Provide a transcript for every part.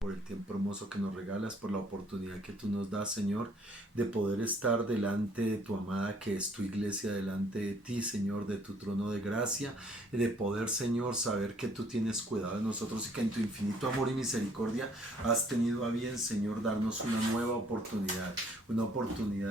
por el tiempo hermoso que nos regalas, por la oportunidad que tú nos das, Señor, de poder estar delante de tu amada, que es tu iglesia, delante de ti, Señor, de tu trono de gracia, y de poder, Señor, saber que tú tienes cuidado de nosotros y que en tu infinito amor y misericordia has tenido a bien, Señor, darnos una oportunidad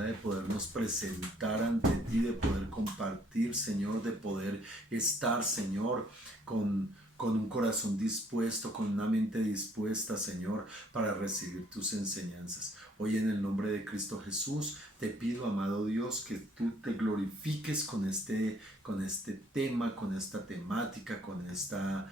de podernos presentar ante ti, de poder compartir, Señor, de poder estar, Señor, con un corazón dispuesto, con una mente dispuesta, Señor, para recibir tus enseñanzas. Hoy en el nombre de Cristo Jesús te pido, amado Dios, que tú te glorifiques con este tema, con esta temática, con esta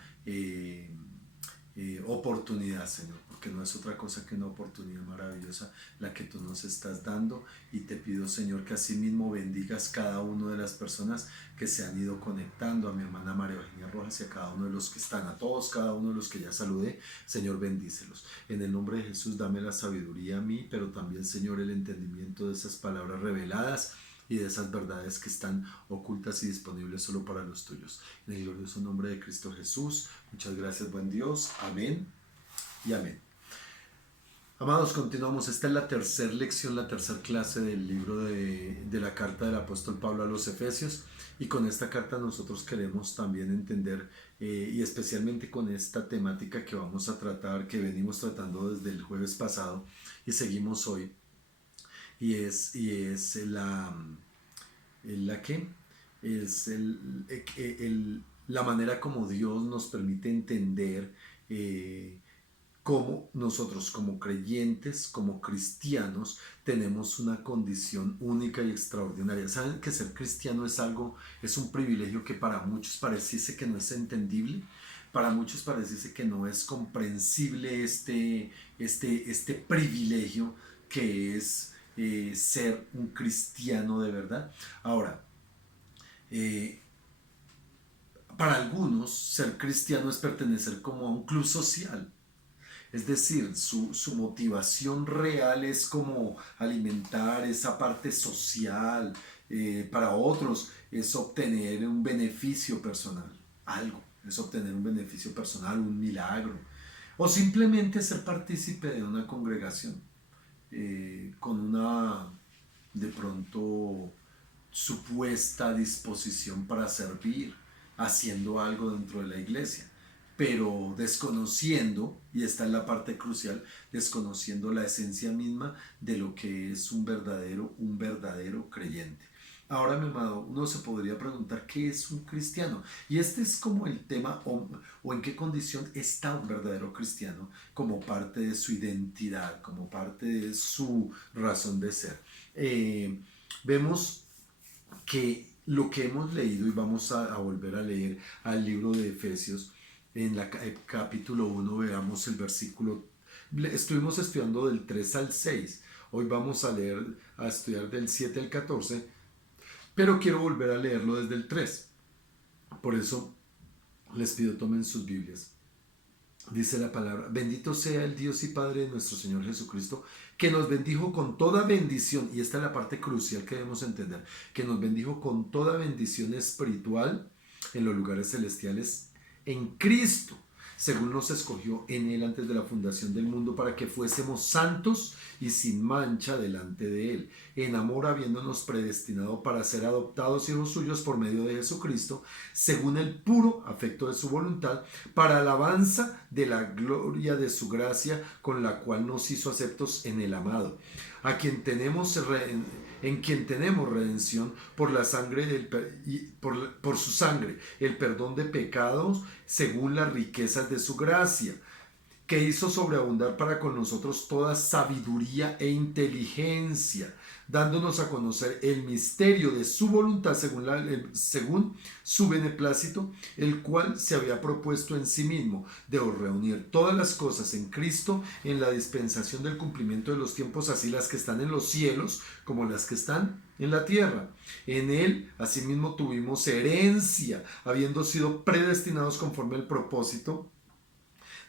oportunidad, Señor, porque no es otra cosa que una oportunidad maravillosa la que tú nos estás dando, y te pido, Señor, que así mismo bendigas cada una de las personas que se han ido conectando, a mi hermana María Eugenia Rojas y a cada uno de los que están, a todos, cada uno de los que ya saludé. Señor, bendícelos. En el nombre de Jesús, dame la sabiduría a mí, pero también, Señor, el entendimiento de esas palabras reveladas y de esas verdades que están ocultas y disponibles solo para los tuyos. En el glorioso nombre de Cristo Jesús, muchas gracias, buen Dios. Amén y amén. Amados, continuamos. Esta es la tercera lección, la tercera clase del libro de la carta del apóstol Pablo a los Efesios, y con esta carta nosotros queremos también entender, y especialmente con esta temática que vamos a tratar, que venimos tratando desde el jueves pasado y seguimos hoy, y es la que es la manera como Dios nos permite entender cómo nosotros, como creyentes, como cristianos, tenemos una condición única y extraordinaria. Saben que ser cristiano es un privilegio que para muchos pareciese que no es entendible, para muchos pareciese que no es comprensible este privilegio que es ser un cristiano de verdad. Ahora, para algunos ser cristiano es pertenecer como a un club social. Es decir, su motivación real es como alimentar esa parte social. Para otros es obtener un beneficio personal, algo, es obtener un beneficio personal, un milagro, o simplemente ser partícipe de una congregación, con una, de pronto, supuesta disposición para servir, haciendo algo dentro de la iglesia, pero desconociendo, y esta es la parte crucial, desconociendo la esencia misma de lo que es un verdadero creyente. Ahora, mi amado, uno se podría preguntar qué es un cristiano, y este es como el tema, o en qué condición está un verdadero cristiano, como parte de su identidad, como parte de su razón de ser. Vemos que lo que hemos leído, y vamos a volver a leer al libro de Efesios, en el capítulo 1, veamos el versículo. Estuvimos estudiando del 3 al 6, hoy vamos a estudiar del 7 al 14, pero quiero volver a leerlo desde el 3. Por eso les pido tomen sus Biblias. Dice la palabra: bendito sea el Dios y Padre de nuestro Señor Jesucristo, que nos bendijo con toda bendición, y esta es la parte crucial que debemos entender, que nos bendijo con toda bendición espiritual en los lugares celestiales en Cristo, según nos escogió en Él antes de la fundación del mundo, para que fuésemos santos y sin mancha delante de Él, en amor habiéndonos predestinado para ser adoptados hijos suyos por medio de Jesucristo, según el puro afecto de su voluntad, para alabanza de la gloria de su gracia, con la cual nos hizo aceptos en el amado, en quien tenemos redención por la sangre por su sangre, el perdón de pecados según las riquezas de su gracia, que hizo sobreabundar para con nosotros toda sabiduría e inteligencia, dándonos a conocer el misterio de su voluntad según su beneplácito, el cual se había propuesto en sí mismo, de reunir todas las cosas en Cristo, en la dispensación del cumplimiento de los tiempos, así las que están en los cielos como las que están en la tierra. En Él asimismo tuvimos herencia, habiendo sido predestinados conforme al propósito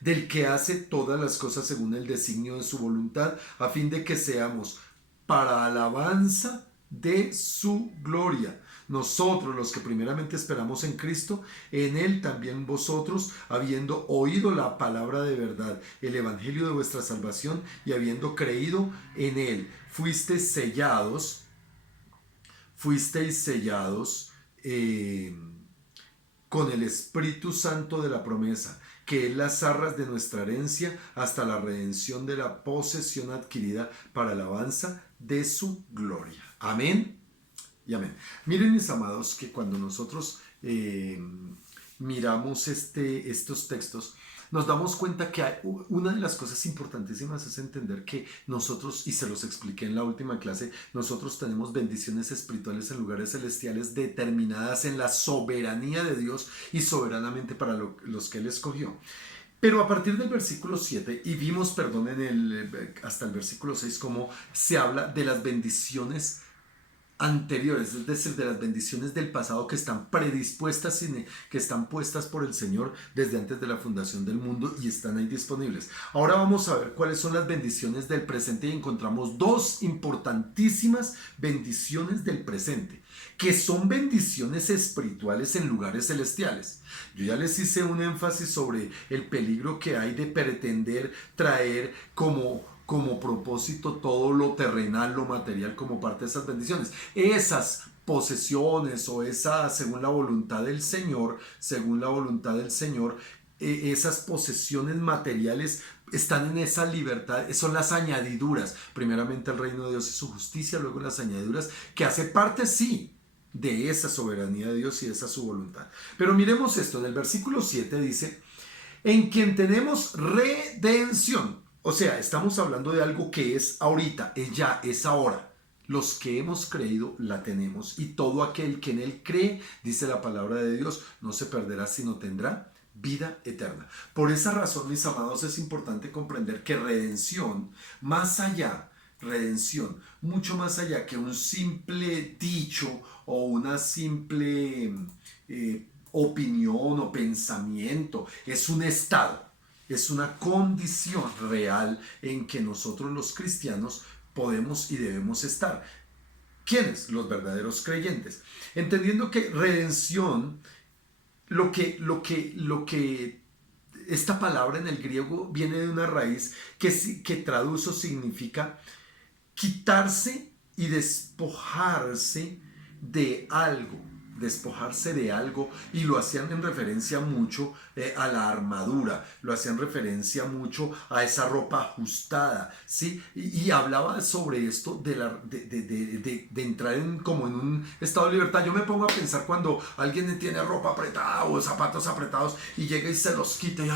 del que hace todas las cosas según el designio de su voluntad, a fin de que seamos para alabanza de su gloria, nosotros los que primeramente esperamos en Cristo, en Él también vosotros, habiendo oído la palabra de verdad, el evangelio de vuestra salvación, y habiendo creído en Él, fuisteis sellados con el Espíritu Santo de la promesa, que es las arras de nuestra herencia hasta la redención de la posesión adquirida para alabanza de su gloria. Amén y amén. Miren, mis amados, que cuando nosotros miramos estos textos, nos damos cuenta que una de las cosas importantísimas es entender que nosotros, y se los expliqué en la última clase, nosotros tenemos bendiciones espirituales en lugares celestiales determinadas en la soberanía de Dios y soberanamente para los que Él escogió. Pero a partir del versículo 7, y vimos, perdón, hasta el versículo 6, cómo se habla de las bendiciones anteriores, es decir, de las bendiciones del pasado que están predispuestas, que están puestas por el Señor desde antes de la fundación del mundo y están ahí disponibles. Ahora vamos a ver cuáles son las bendiciones del presente y encontramos dos importantísimas bendiciones del presente, que son bendiciones espirituales en lugares celestiales. Yo ya les hice un énfasis sobre el peligro que hay de pretender traer como propósito todo lo terrenal, lo material como parte de esas bendiciones. Esas posesiones o según la voluntad del Señor, esas posesiones materiales están en esa libertad, son las añadiduras. Primeramente el reino de Dios y su justicia, luego las añadiduras, que hace parte, sí, de esa soberanía de Dios y de esa su voluntad. Pero miremos esto, en el versículo 7 dice, en quien tenemos redención. O sea, estamos hablando de algo que es ahorita, es ya, es ahora. Los que hemos creído la tenemos, y todo aquel que en Él cree, dice la palabra de Dios, no se perderá sino tendrá vida eterna. Por esa razón, mis amados, es importante comprender que redención, mucho más allá que un simple dicho o una simple opinión o pensamiento, es un estado. Es una condición real en que nosotros los cristianos podemos y debemos estar. ¿Quiénes? Los verdaderos creyentes. Entendiendo que redención, lo que esta palabra en el griego viene de una raíz que traduce o significa quitarse y despojarse de algo. Y lo hacían en referencia mucho a la armadura, lo hacían referencia mucho a esa ropa ajustada, ¿sí? Y hablaba sobre esto de entrar como en un estado de libertad. Yo me pongo a pensar cuando alguien tiene ropa apretada o zapatos apretados y llega y se los quita y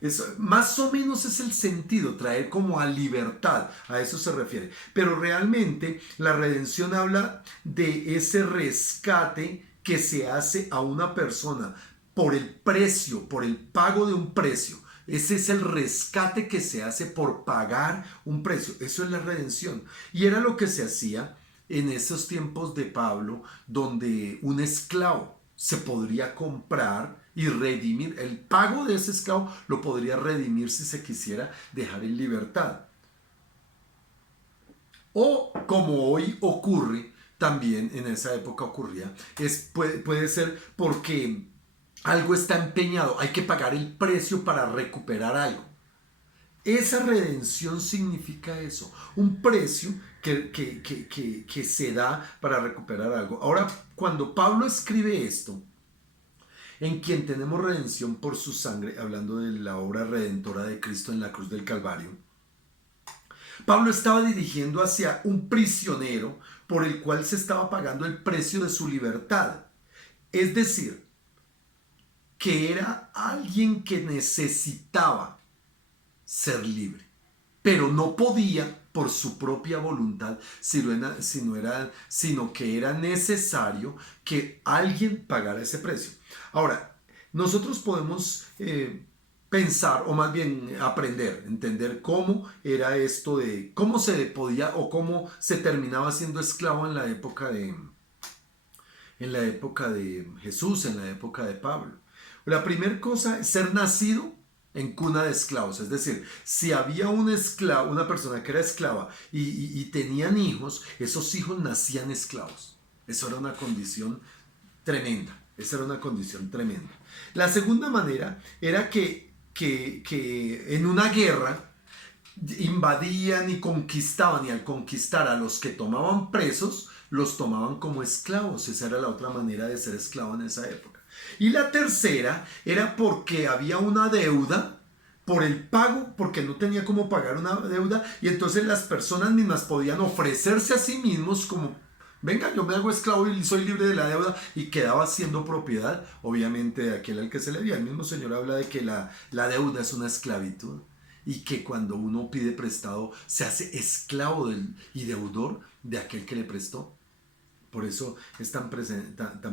eso, más o menos es el sentido, traer como a libertad, a eso se refiere. Pero realmente la redención habla de ese rescate que se hace a una persona por el precio, por el pago de un precio. Ese es el rescate que se hace por pagar un precio. Eso es la redención. Y era lo que se hacía en esos tiempos de Pablo, donde un esclavo se podría comprar y redimir. El pago de ese esclavo lo podría redimir si se quisiera dejar en libertad. O como hoy ocurre, también en esa época ocurría, puede ser porque algo está empeñado, hay que pagar el precio para recuperar algo. Esa redención significa eso, un precio que se da para recuperar algo. Ahora, cuando Pablo escribe esto, en quien tenemos redención por su sangre, hablando de la obra redentora de Cristo en la cruz del Calvario, Pablo estaba dirigiendo hacia un prisionero por el cual se estaba pagando el precio de su libertad. Es decir, que era alguien que necesitaba ser libre, pero no podía por su propia voluntad, sino que era necesario que alguien pagara ese precio. Ahora, nosotros podemos pensar, o más bien aprender, entender cómo era esto de cómo se podía o cómo se terminaba siendo esclavo en la época de Jesús, en la época de Pablo. La primera cosa es ser nacido en cuna de esclavos, es decir, si había un esclavo, una persona que era esclava y tenían hijos, esos hijos nacían esclavos. Eso era una condición tremenda. Esa era una condición tremenda. La segunda manera era que en una guerra invadían y conquistaban, y al conquistar a los que tomaban presos, los tomaban como esclavos. Esa era la otra manera de ser esclavo en esa época. Y la tercera era porque había una deuda por el pago, porque no tenía cómo pagar una deuda, y entonces las personas mismas podían ofrecerse a sí mismos como: venga, yo me hago esclavo y soy libre de la deuda, y quedaba siendo propiedad, obviamente, de aquel al que se le debía. El mismo Señor habla de que la deuda es una esclavitud, y que cuando uno pide prestado se hace esclavo y deudor de aquel que le prestó. Por eso es tan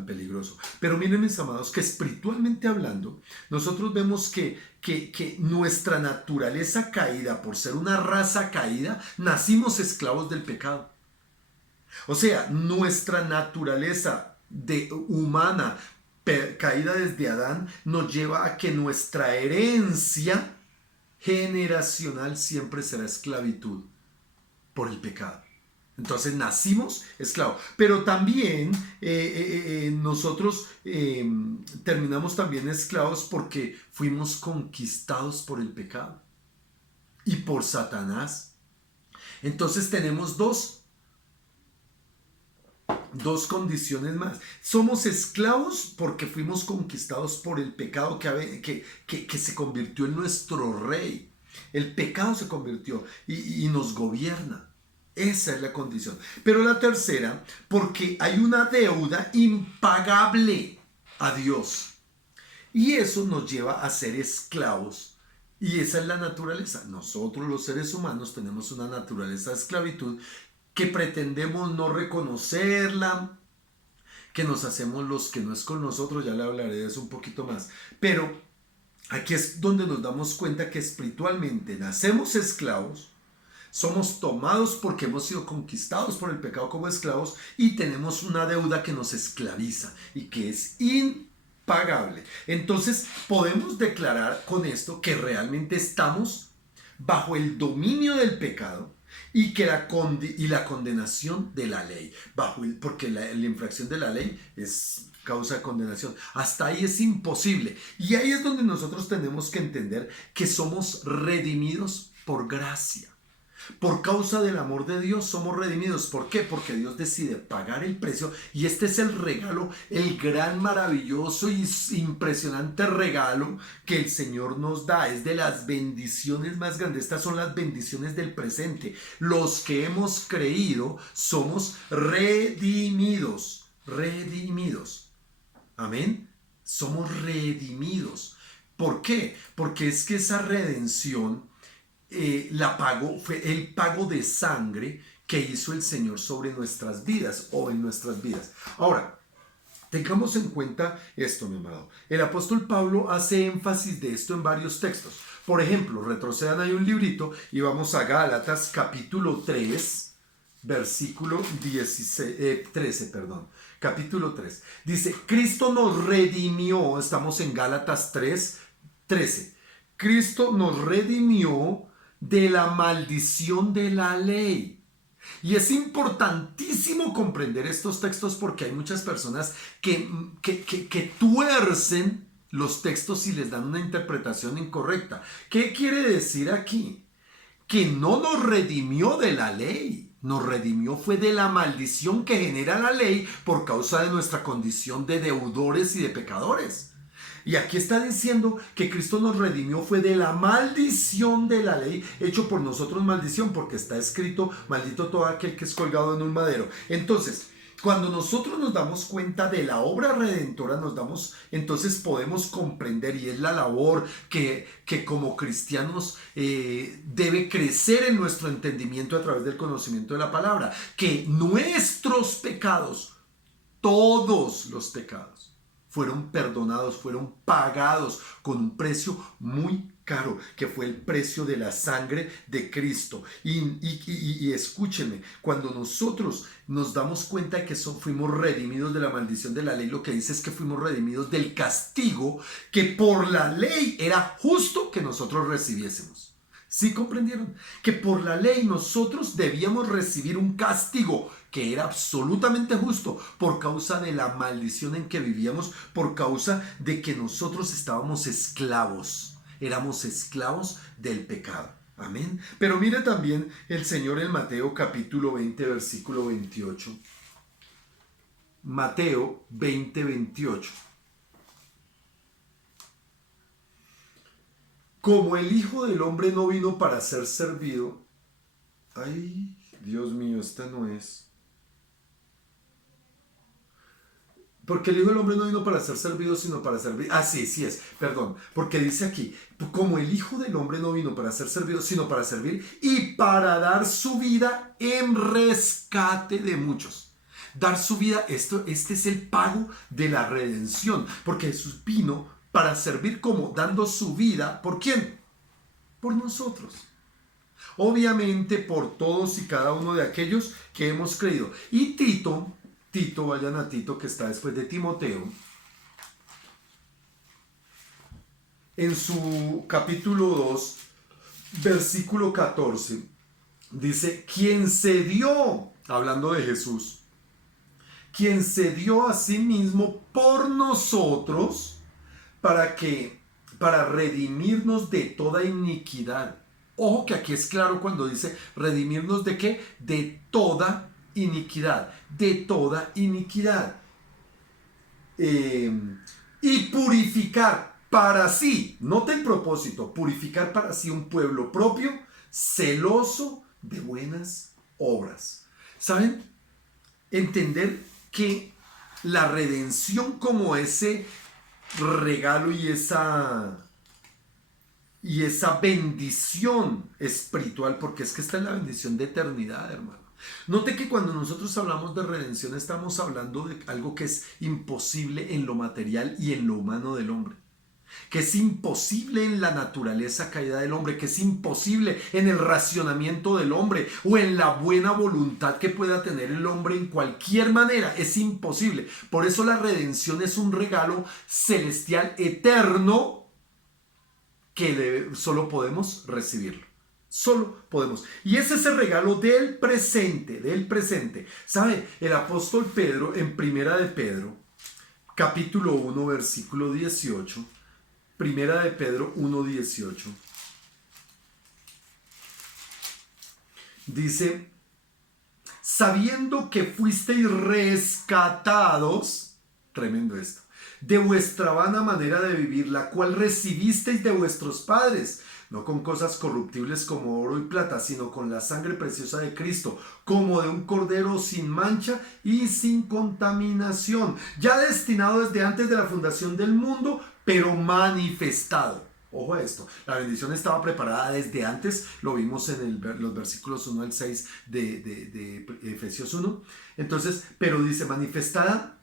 peligroso. Pero miren, mis amados, que espiritualmente hablando, nosotros vemos que nuestra naturaleza caída, por ser una raza caída, nacimos esclavos del pecado. O sea, nuestra naturaleza humana caída desde Adán nos lleva a que nuestra herencia generacional siempre será esclavitud por el pecado. Entonces nacimos esclavos, pero también nosotros terminamos también esclavos porque fuimos conquistados por el pecado y por Satanás. Entonces tenemos dos condiciones más. Somos esclavos porque fuimos conquistados por el pecado que se convirtió en nuestro rey. El pecado se convirtió y nos gobierna. Esa es la condición. Pero la tercera, porque hay una deuda impagable a Dios. Y eso nos lleva a ser esclavos. Y esa es la naturaleza. Nosotros los seres humanos tenemos una naturaleza de esclavitud que pretendemos no reconocerla, que nos hacemos los que no es con nosotros. Ya le hablaré de eso un poquito más. Pero aquí es donde nos damos cuenta que espiritualmente nacemos esclavos. Somos tomados porque hemos sido conquistados por el pecado como esclavos, y tenemos una deuda que nos esclaviza y que es impagable. Entonces podemos declarar con esto que realmente estamos bajo el dominio del pecado y la condenación de la ley. Porque la infracción de la ley es causa de condenación. Hasta ahí es imposible. Y ahí es donde nosotros tenemos que entender que somos redimidos por gracia. Por causa del amor de Dios somos redimidos. ¿Por qué? Porque Dios decide pagar el precio, y este es el regalo, el gran, maravilloso y impresionante regalo que el Señor nos da. Es de las bendiciones más grandes. Estas son las bendiciones del presente. Los que hemos creído somos redimidos. Redimidos. Amén. Somos redimidos. ¿Por qué? Porque es que esa redención fue el pago de sangre que hizo el Señor sobre nuestras vidas o en nuestras vidas. Ahora, tengamos en cuenta esto, mi amado. El apóstol Pablo hace énfasis de esto en varios textos. Por ejemplo, retrocedan ahí un librito y vamos a Gálatas capítulo 3, versículo 13, capítulo 3. Dice: Cristo nos redimió, estamos en Gálatas 3, 13. Cristo nos redimió de la maldición de la ley. Y es importantísimo comprender estos textos, porque hay muchas personas que tuercen los textos y les dan una interpretación incorrecta. ¿Qué quiere decir aquí? Que no nos redimió de la ley. Nos redimió fue de la maldición que genera la ley por causa de nuestra condición de deudores y de pecadores. Y aquí está diciendo que Cristo nos redimió fue de la maldición de la ley, hecho por nosotros maldición, porque está escrito: maldito todo aquel que es colgado en un madero. Entonces, cuando nosotros nos damos cuenta de la obra redentora, entonces podemos comprender, y es la labor que como cristianos debe crecer en nuestro entendimiento a través del conocimiento de la palabra, que nuestros pecados, todos los pecados, fueron perdonados, fueron pagados con un precio muy caro, que fue el precio de la sangre de Cristo. Y escúchenme, cuando nosotros nos damos cuenta de que fuimos redimidos de la maldición de la ley, lo que dice es que fuimos redimidos del castigo que por la ley era justo que nosotros recibiésemos. ¿Sí comprendieron? Que por la ley nosotros debíamos recibir un castigo que era absolutamente justo por causa de la maldición en que vivíamos, por causa de que nosotros estábamos esclavos, éramos esclavos del pecado. Amén. Pero mire también el Señor en Mateo capítulo 20, versículo 28. Mateo 20, 28. Como el Hijo del Hombre no vino para ser servido. Ay, Dios mío, esta no es. Porque el Hijo del Hombre no vino para ser servido, sino para servir. Ah, sí, sí es. Perdón. Porque dice aquí, como el Hijo del Hombre no vino para ser servido, sino para servir y para dar su vida en rescate de muchos. Dar su vida, este es el pago de la redención. Porque Jesús vino para servir como dando su vida. ¿Por quién? Por nosotros. Obviamente por todos y cada uno de aquellos que hemos creído. Y Tito, vayan a Tito que está después de Timoteo. En su capítulo 2, versículo 14, dice, quien se dio, hablando de Jesús, quien se dio a sí mismo por nosotros, para redimirnos de toda iniquidad. Ojo que aquí es claro cuando dice redimirnos de qué, de toda iniquidad, de toda iniquidad. Y purificar para sí, note el propósito, purificar para sí un pueblo propio, celoso de buenas obras. ¿Saben? Entender que la redención como ese regalo y esa bendición espiritual, porque es que esta es la bendición de eternidad, hermano. Note que cuando nosotros hablamos de redención estamos hablando de algo que es imposible en lo material y en lo humano del hombre, que es imposible en la naturaleza caída del hombre, que es imposible en el racionamiento del hombre o en la buena voluntad que pueda tener el hombre en cualquier manera. Es imposible. Por eso la redención es un regalo celestial eterno que solo podemos recibirlo. Solo podemos. Y es ese regalo del presente, del presente. ¿Sabe? El apóstol Pedro en Primera de Pedro, capítulo 1, versículo 18. Primera de Pedro 1:18. Dice, sabiendo que fuisteis rescatados, tremendo esto, de vuestra vana manera de vivir, la cual recibisteis de vuestros padres, no con cosas corruptibles como oro y plata, sino con la sangre preciosa de Cristo, como de un cordero sin mancha y sin contaminación, ya destinado desde antes de la fundación del mundo, pero manifestado. Ojo a esto, la bendición estaba preparada desde antes, lo vimos en los versículos 1 al 6 de Efesios 1. Entonces, pero dice manifestada,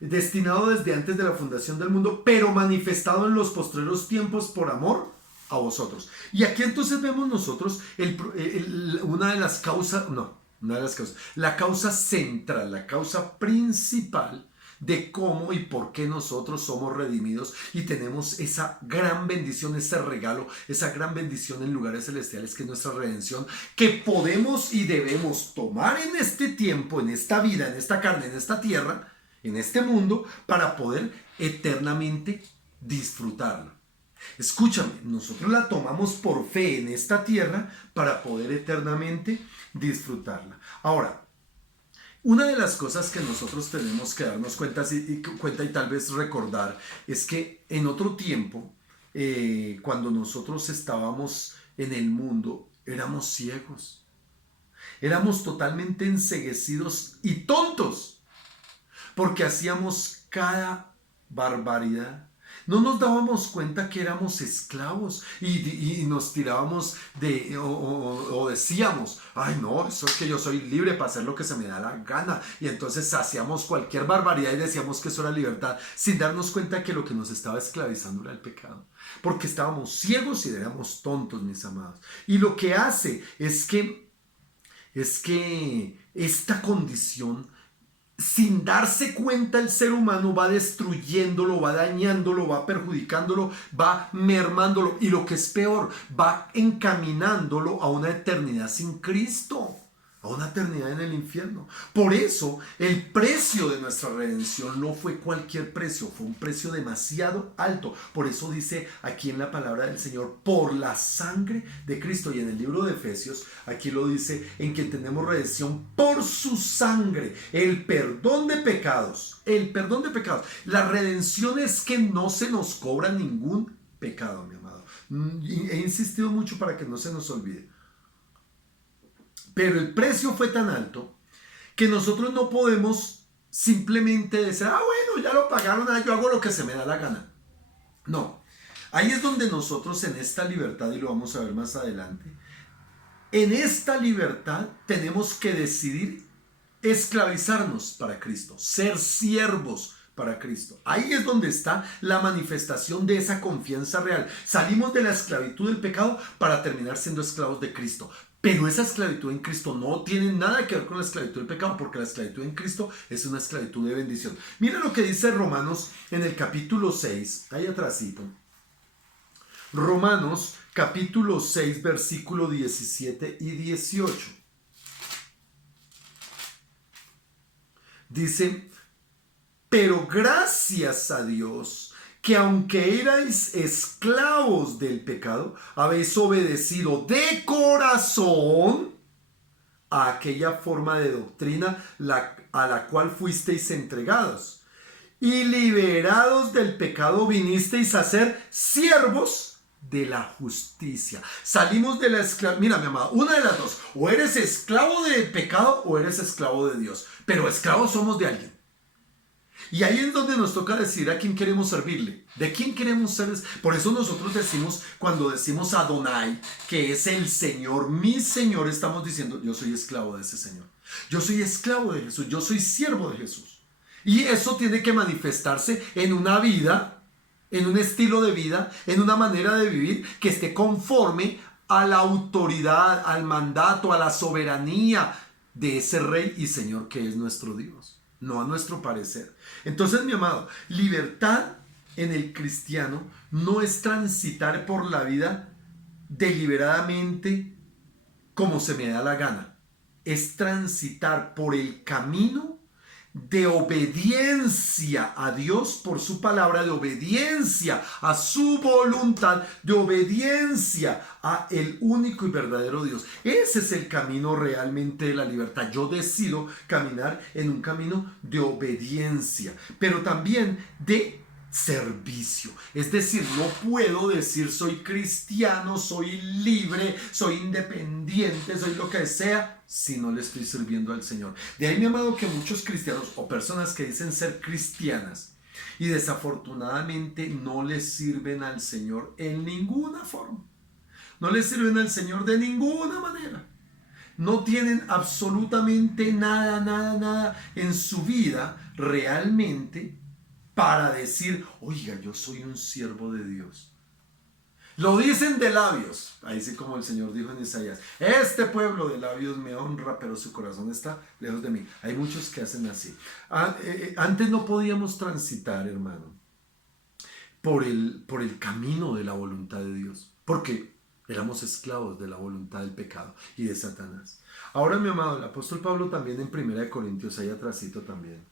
destinado desde antes de la fundación del mundo, pero manifestado en los postreros tiempos por amor a vosotros. Y aquí entonces vemos nosotros la causa central, la causa principal de cómo y por qué nosotros somos redimidos y tenemos esa gran bendición, ese regalo, esa gran bendición en lugares celestiales que es nuestra redención, que podemos y debemos tomar en este tiempo, en esta vida, en esta carne, en esta tierra, en este mundo, para poder eternamente disfrutarla. Escúchame, nosotros la tomamos por fe en esta tierra para poder eternamente disfrutarla. Ahora, una de las cosas que nosotros tenemos que darnos cuenta y tal vez recordar es que en otro tiempo, cuando nosotros estábamos en el mundo, éramos ciegos. Éramos totalmente enceguecidos y tontos porque hacíamos cada barbaridad. No nos dábamos cuenta que éramos esclavos y nos tirábamos o decíamos, ay no, eso es que yo soy libre para hacer lo que se me da la gana. Y entonces hacíamos cualquier barbaridad y decíamos que eso era libertad, sin darnos cuenta que lo que nos estaba esclavizando era el pecado. Porque estábamos ciegos y éramos tontos, mis amados. Y lo que hace es que esta condición, sin darse cuenta, el ser humano va destruyéndolo, va dañándolo, va perjudicándolo, va mermándolo y lo que es peor, va encaminándolo a una eternidad sin Cristo. a una eternidad en el infierno. Por eso el precio de nuestra redención no fue cualquier precio, fue un precio demasiado alto. Por eso dice aquí en la palabra del Señor, por la sangre de Cristo. Y en el libro de Efesios, aquí lo dice, en que tenemos redención por su sangre, el perdón de pecados. El perdón de pecados. La redención es que no se nos cobra ningún pecado, mi amado. He insistido mucho para que no se nos olvide. Pero el precio fue tan alto que nosotros no podemos simplemente decir, bueno, ya lo pagaron, yo hago lo que se me da la gana. No, ahí es donde nosotros en esta libertad, y lo vamos a ver más adelante, en esta libertad tenemos que decidir esclavizarnos para Cristo, ser siervos para Cristo. Ahí es donde está la manifestación de esa confianza real. Salimos de la esclavitud del pecado para terminar siendo esclavos de Cristo. Pero esa esclavitud en Cristo no tiene nada que ver con la esclavitud del pecado, porque la esclavitud en Cristo es una esclavitud de bendición. Mira lo que dice Romanos en el capítulo 6, ahí atrásito. Romanos capítulo 6, versículo 17 y 18. Dice, pero gracias a Dios, que aunque erais esclavos del pecado, habéis obedecido de corazón a aquella forma de doctrina a la cual fuisteis entregados. Y liberados del pecado vinisteis a ser siervos de la justicia. Salimos de la esclavitud. Mira, mi amado, una de las dos. O eres esclavo del pecado o eres esclavo de Dios. Pero esclavos somos de alguien. Y ahí es donde nos toca decidir a quién queremos servirle, de quién queremos ser. Por eso nosotros decimos, cuando decimos Adonai, que es el Señor, mi Señor, estamos diciendo, yo soy esclavo de ese Señor. Yo soy esclavo de Jesús, yo soy siervo de Jesús. Y eso tiene que manifestarse en una vida, en un estilo de vida, en una manera de vivir que esté conforme a la autoridad, al mandato, a la soberanía de ese Rey y Señor que es nuestro Dios. No a nuestro parecer. Entonces, mi amado, libertad en el cristiano no es transitar por la vida deliberadamente como se me da la gana. Es transitar por el camino de obediencia a Dios por su palabra, de obediencia a su voluntad, de obediencia a el único y verdadero Dios. Ese es el camino realmente de la libertad. Yo decido caminar en un camino de obediencia, pero también de servicio. Es decir, no puedo decir soy cristiano, soy libre, soy independiente, soy lo que sea, si no le estoy sirviendo al Señor. De ahí, mi amado, que muchos cristianos o personas que dicen ser cristianas y desafortunadamente no le sirven al Señor en ninguna forma. No le sirven al Señor de ninguna manera. No tienen absolutamente nada en su vida realmente para decir, oiga, yo soy un siervo de Dios. Lo dicen de labios, ahí sí, como el Señor dijo en Isaías, este pueblo de labios me honra, pero su corazón está lejos de mí. Hay muchos que hacen así. Antes no podíamos transitar, hermano, por el camino de la voluntad de Dios, porque éramos esclavos de la voluntad del pecado y de Satanás. Ahora, mi amado, el apóstol Pablo también en 1 Corintios, ahí atrásito también,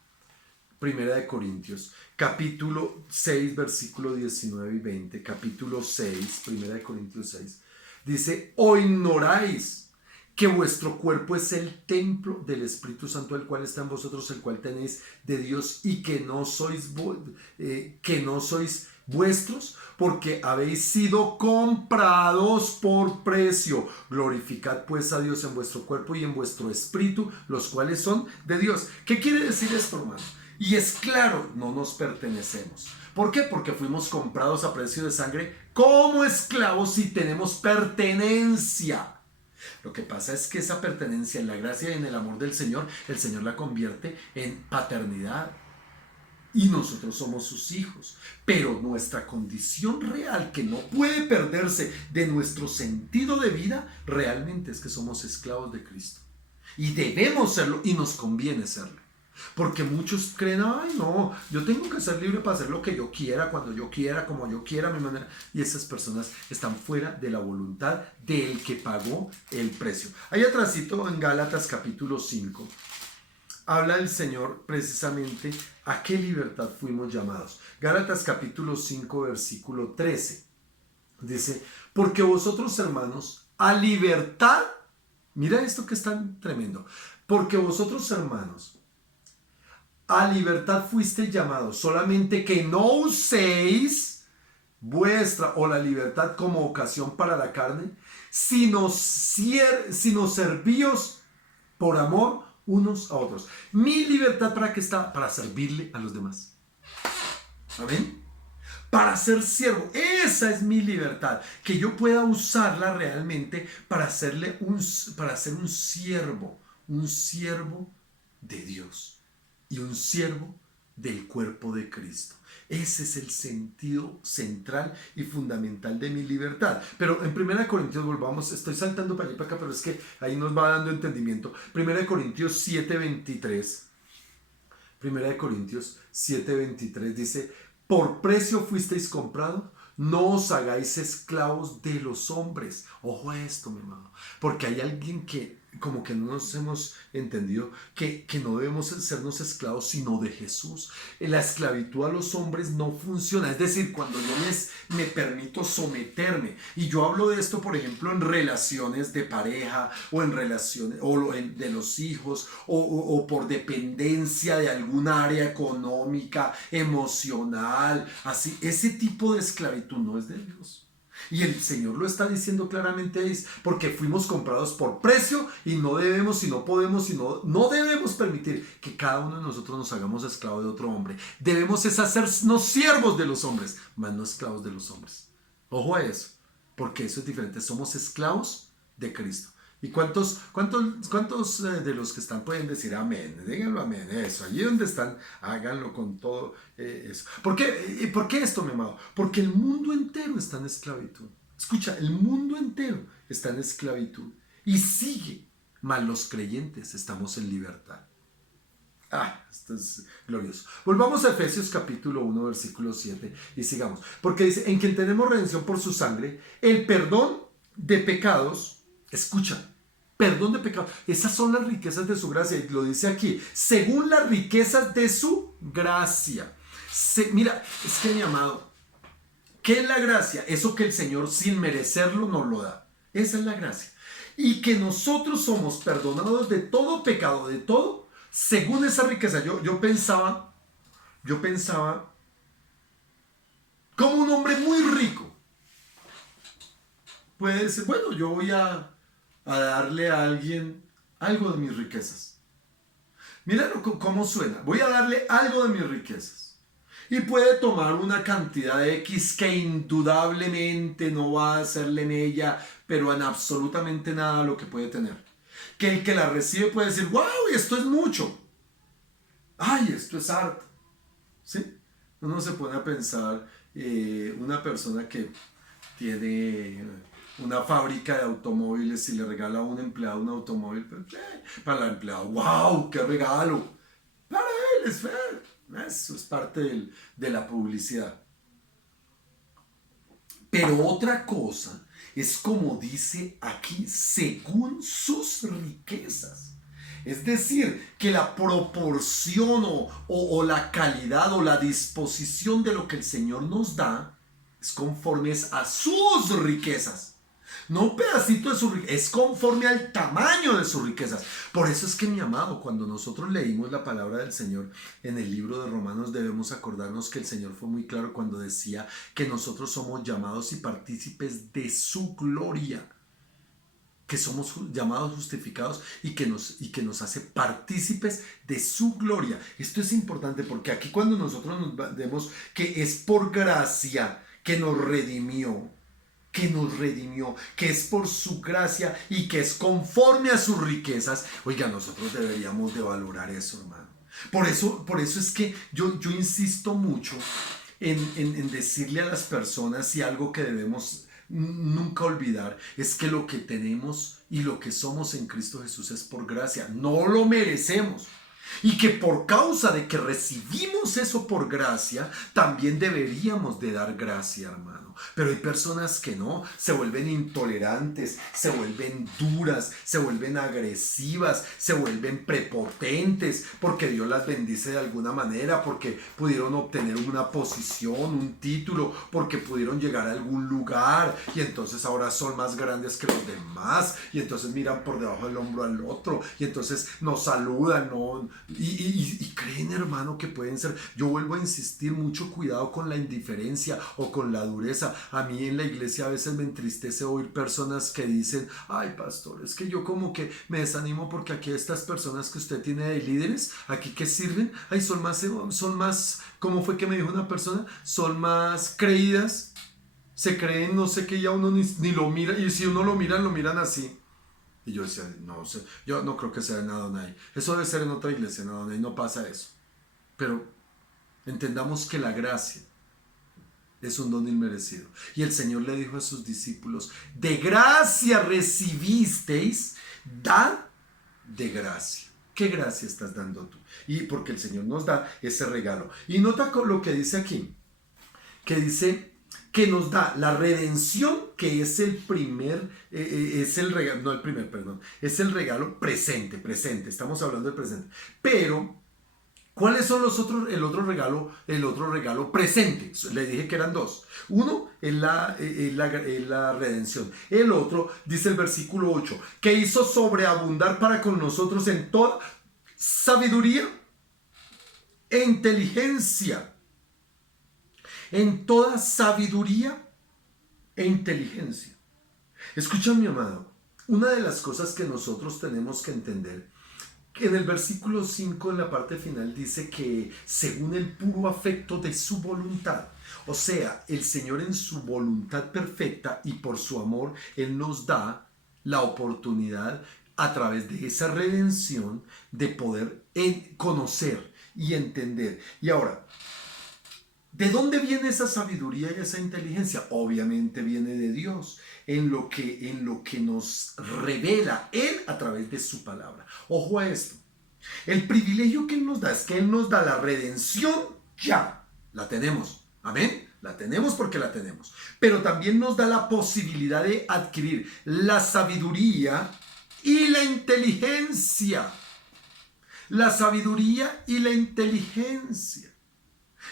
1 Corintios, capítulo 6, versículo 19 y 20, capítulo 6, 1 Corintios 6, dice, ¿o ignoráis que vuestro cuerpo es el templo del Espíritu Santo, el cual está en vosotros, el cual tenéis de Dios, y que no sois vuestros, porque habéis sido comprados por precio? Glorificad pues a Dios en vuestro cuerpo y en vuestro espíritu, los cuales son de Dios. ¿Qué quiere decir esto, hermano? Y es claro, no nos pertenecemos. ¿Por qué? Porque fuimos comprados a precio de sangre como esclavos y tenemos pertenencia. Lo que pasa es que esa pertenencia en la gracia y en el amor del Señor, el Señor la convierte en paternidad. Y nosotros somos sus hijos. Pero nuestra condición real, que no puede perderse de nuestro sentido de vida, realmente es que somos esclavos de Cristo. Y debemos serlo y nos conviene serlo. Porque muchos creen, ay no, yo tengo que ser libre para hacer lo que yo quiera, cuando yo quiera, como yo quiera, a mi manera. Y esas personas están fuera de la voluntad del que pagó el precio. Ahí atrásito en Gálatas capítulo 5, habla el Señor precisamente a qué libertad fuimos llamados. Gálatas capítulo 5, versículo 13. Dice, porque vosotros hermanos, a libertad, mira esto que es tan tremendo, porque vosotros hermanos, a libertad fuisteis llamados, solamente que no uséis vuestra o la libertad como ocasión para la carne, sino servíos por amor unos a otros. Mi libertad, ¿para qué está? Para servirle a los demás. ¿Amén? Para ser siervo. Esa es mi libertad. Que yo pueda usarla realmente para ser un siervo. Un siervo de Dios. Y un siervo del cuerpo de Cristo. Ese es el sentido central y fundamental de mi libertad. Pero en 1 Corintios, volvamos, estoy saltando para allá y para acá, pero es que ahí nos va dando entendimiento. 1 Corintios 7:23. 1 Corintios 7:23 dice, por precio fuisteis comprados, no os hagáis esclavos de los hombres. Ojo a esto, mi hermano, porque hay alguien que como que no nos hemos entendido que no debemos sernos esclavos sino de Jesús. La esclavitud a los hombres no funciona, es decir, cuando yo me permito someterme, y yo hablo de esto por ejemplo en relaciones de pareja o en relaciones de los hijos o por dependencia de alguna área económica, emocional, así, ese tipo de esclavitud no es de Dios. Y el Señor lo está diciendo claramente, es porque fuimos comprados por precio y no debemos, y no podemos, y no debemos permitir que cada uno de nosotros nos hagamos esclavos de otro hombre. Debemos es hacernos siervos de los hombres, mas no esclavos de los hombres. Ojo a eso, porque eso es diferente. Somos esclavos de Cristo. ¿Y cuántos de los que están pueden decir amén? Díganlo amén, eso. Allí donde están, háganlo con todo eso. ¿Por qué esto, mi amado? Porque el mundo entero está en esclavitud. Escucha, el mundo entero está en esclavitud. Y sigue, mas los creyentes estamos en libertad. Esto es glorioso. Volvamos a Efesios capítulo 1, versículo 7 y sigamos. Porque dice, en quien tenemos redención por su sangre, el perdón de pecados. Escucha, perdón de pecado. Esas son las riquezas de su gracia. Y lo dice aquí. Según las riquezas de su gracia. Mira, es que mi amado, ¿qué es la gracia? Eso que el Señor sin merecerlo nos lo da. Esa es la gracia. Y que nosotros somos perdonados de todo pecado, de todo, según esa riqueza. Yo pensaba como un hombre muy rico puede decir, bueno, yo voy a darle a alguien algo de mis riquezas. Mira cómo suena. Voy a darle algo de mis riquezas. Y puede tomar una cantidad de X que indudablemente no va a hacerle en ella, pero en absolutamente nada lo que puede tener. Que el que la recibe puede decir, wow, esto es mucho. Ay, esto es harto. ¿Sí? Uno se pone a pensar, una persona que tiene una fábrica de automóviles y le regala a un empleado un automóvil, pues, para el empleado, wow, qué regalo. Para él es feo. Eso es parte de la publicidad. Pero otra cosa es como dice aquí, según sus riquezas. Es decir, que la proporción o la calidad o la disposición de lo que el Señor nos da es conforme a sus riquezas. No un pedacito de su riqueza, es conforme al tamaño de sus riquezas. Por eso es que, mi amado, cuando nosotros leímos la palabra del Señor en el libro de Romanos, debemos acordarnos que el Señor fue muy claro cuando decía que nosotros somos llamados y partícipes de su gloria. Que somos llamados, justificados y que nos hace partícipes de su gloria. Esto es importante porque aquí cuando nosotros nos vemos que es por gracia que nos redimió, que es por su gracia y que es conforme a sus riquezas. Oiga, nosotros deberíamos de valorar eso, hermano. Por eso es que yo insisto mucho en decirle a las personas, y algo que debemos nunca olvidar, es que lo que tenemos y lo que somos en Cristo Jesús es por gracia. No lo merecemos. Y que por causa de que recibimos eso por gracia, también deberíamos de dar gracia, hermano. Pero hay personas que no, se vuelven intolerantes, se vuelven duras, se vuelven agresivas, se vuelven prepotentes, porque Dios las bendice de alguna manera, porque pudieron obtener una posición, un título, porque pudieron llegar a algún lugar, y entonces ahora son más grandes que los demás, y entonces miran por debajo del hombro al otro, y entonces nos saludan, no, y creen, hermano, que pueden ser. Yo vuelvo a insistir, mucho cuidado con la indiferencia o con la dureza. A mí en la iglesia a veces me entristece oír personas que dicen: ay, pastor, es que yo como que me desanimo porque aquí estas personas que usted tiene de líderes, aquí que sirven, ay, son más, ¿cómo fue que me dijo una persona? Son más creídas, se creen, no sé qué, ya uno ni lo mira, y si uno lo miran así. Y yo decía: no sé, yo no creo que sea en Adonai. Eso debe ser en otra iglesia, en Adonai no pasa eso. Pero entendamos que la gracia es un don inmerecido. Y el Señor le dijo a sus discípulos: de gracia recibisteis, dad de gracia. ¿Qué gracia estás dando tú? Y porque el Señor nos da ese regalo. Y nota lo que dice aquí, que dice que nos da la redención, que es el primer, es el regalo, no el primer, perdón, es el regalo presente, estamos hablando del presente. Pero, ¿cuáles son el otro regalo presente? Le dije que eran dos. Uno es la redención. El otro, dice el versículo 8, que hizo sobreabundar para con nosotros en toda sabiduría e inteligencia. En toda sabiduría e inteligencia. Escucha, mi amado, una de las cosas que nosotros tenemos que entender, que en el versículo 5, en la parte final, dice que según el puro afecto de su voluntad, o sea, el Señor en su voluntad perfecta y por su amor, Él nos da la oportunidad a través de esa redención de poder conocer y entender. Y ahora, ¿de dónde viene esa sabiduría y esa inteligencia? Obviamente viene de Dios, en lo que nos revela Él a través de su palabra. Ojo a esto. El privilegio que Él nos da es que Él nos da la redención ya. La tenemos. Amén. La tenemos porque la tenemos. Pero también nos da la posibilidad de adquirir la sabiduría y la inteligencia. La sabiduría y la inteligencia.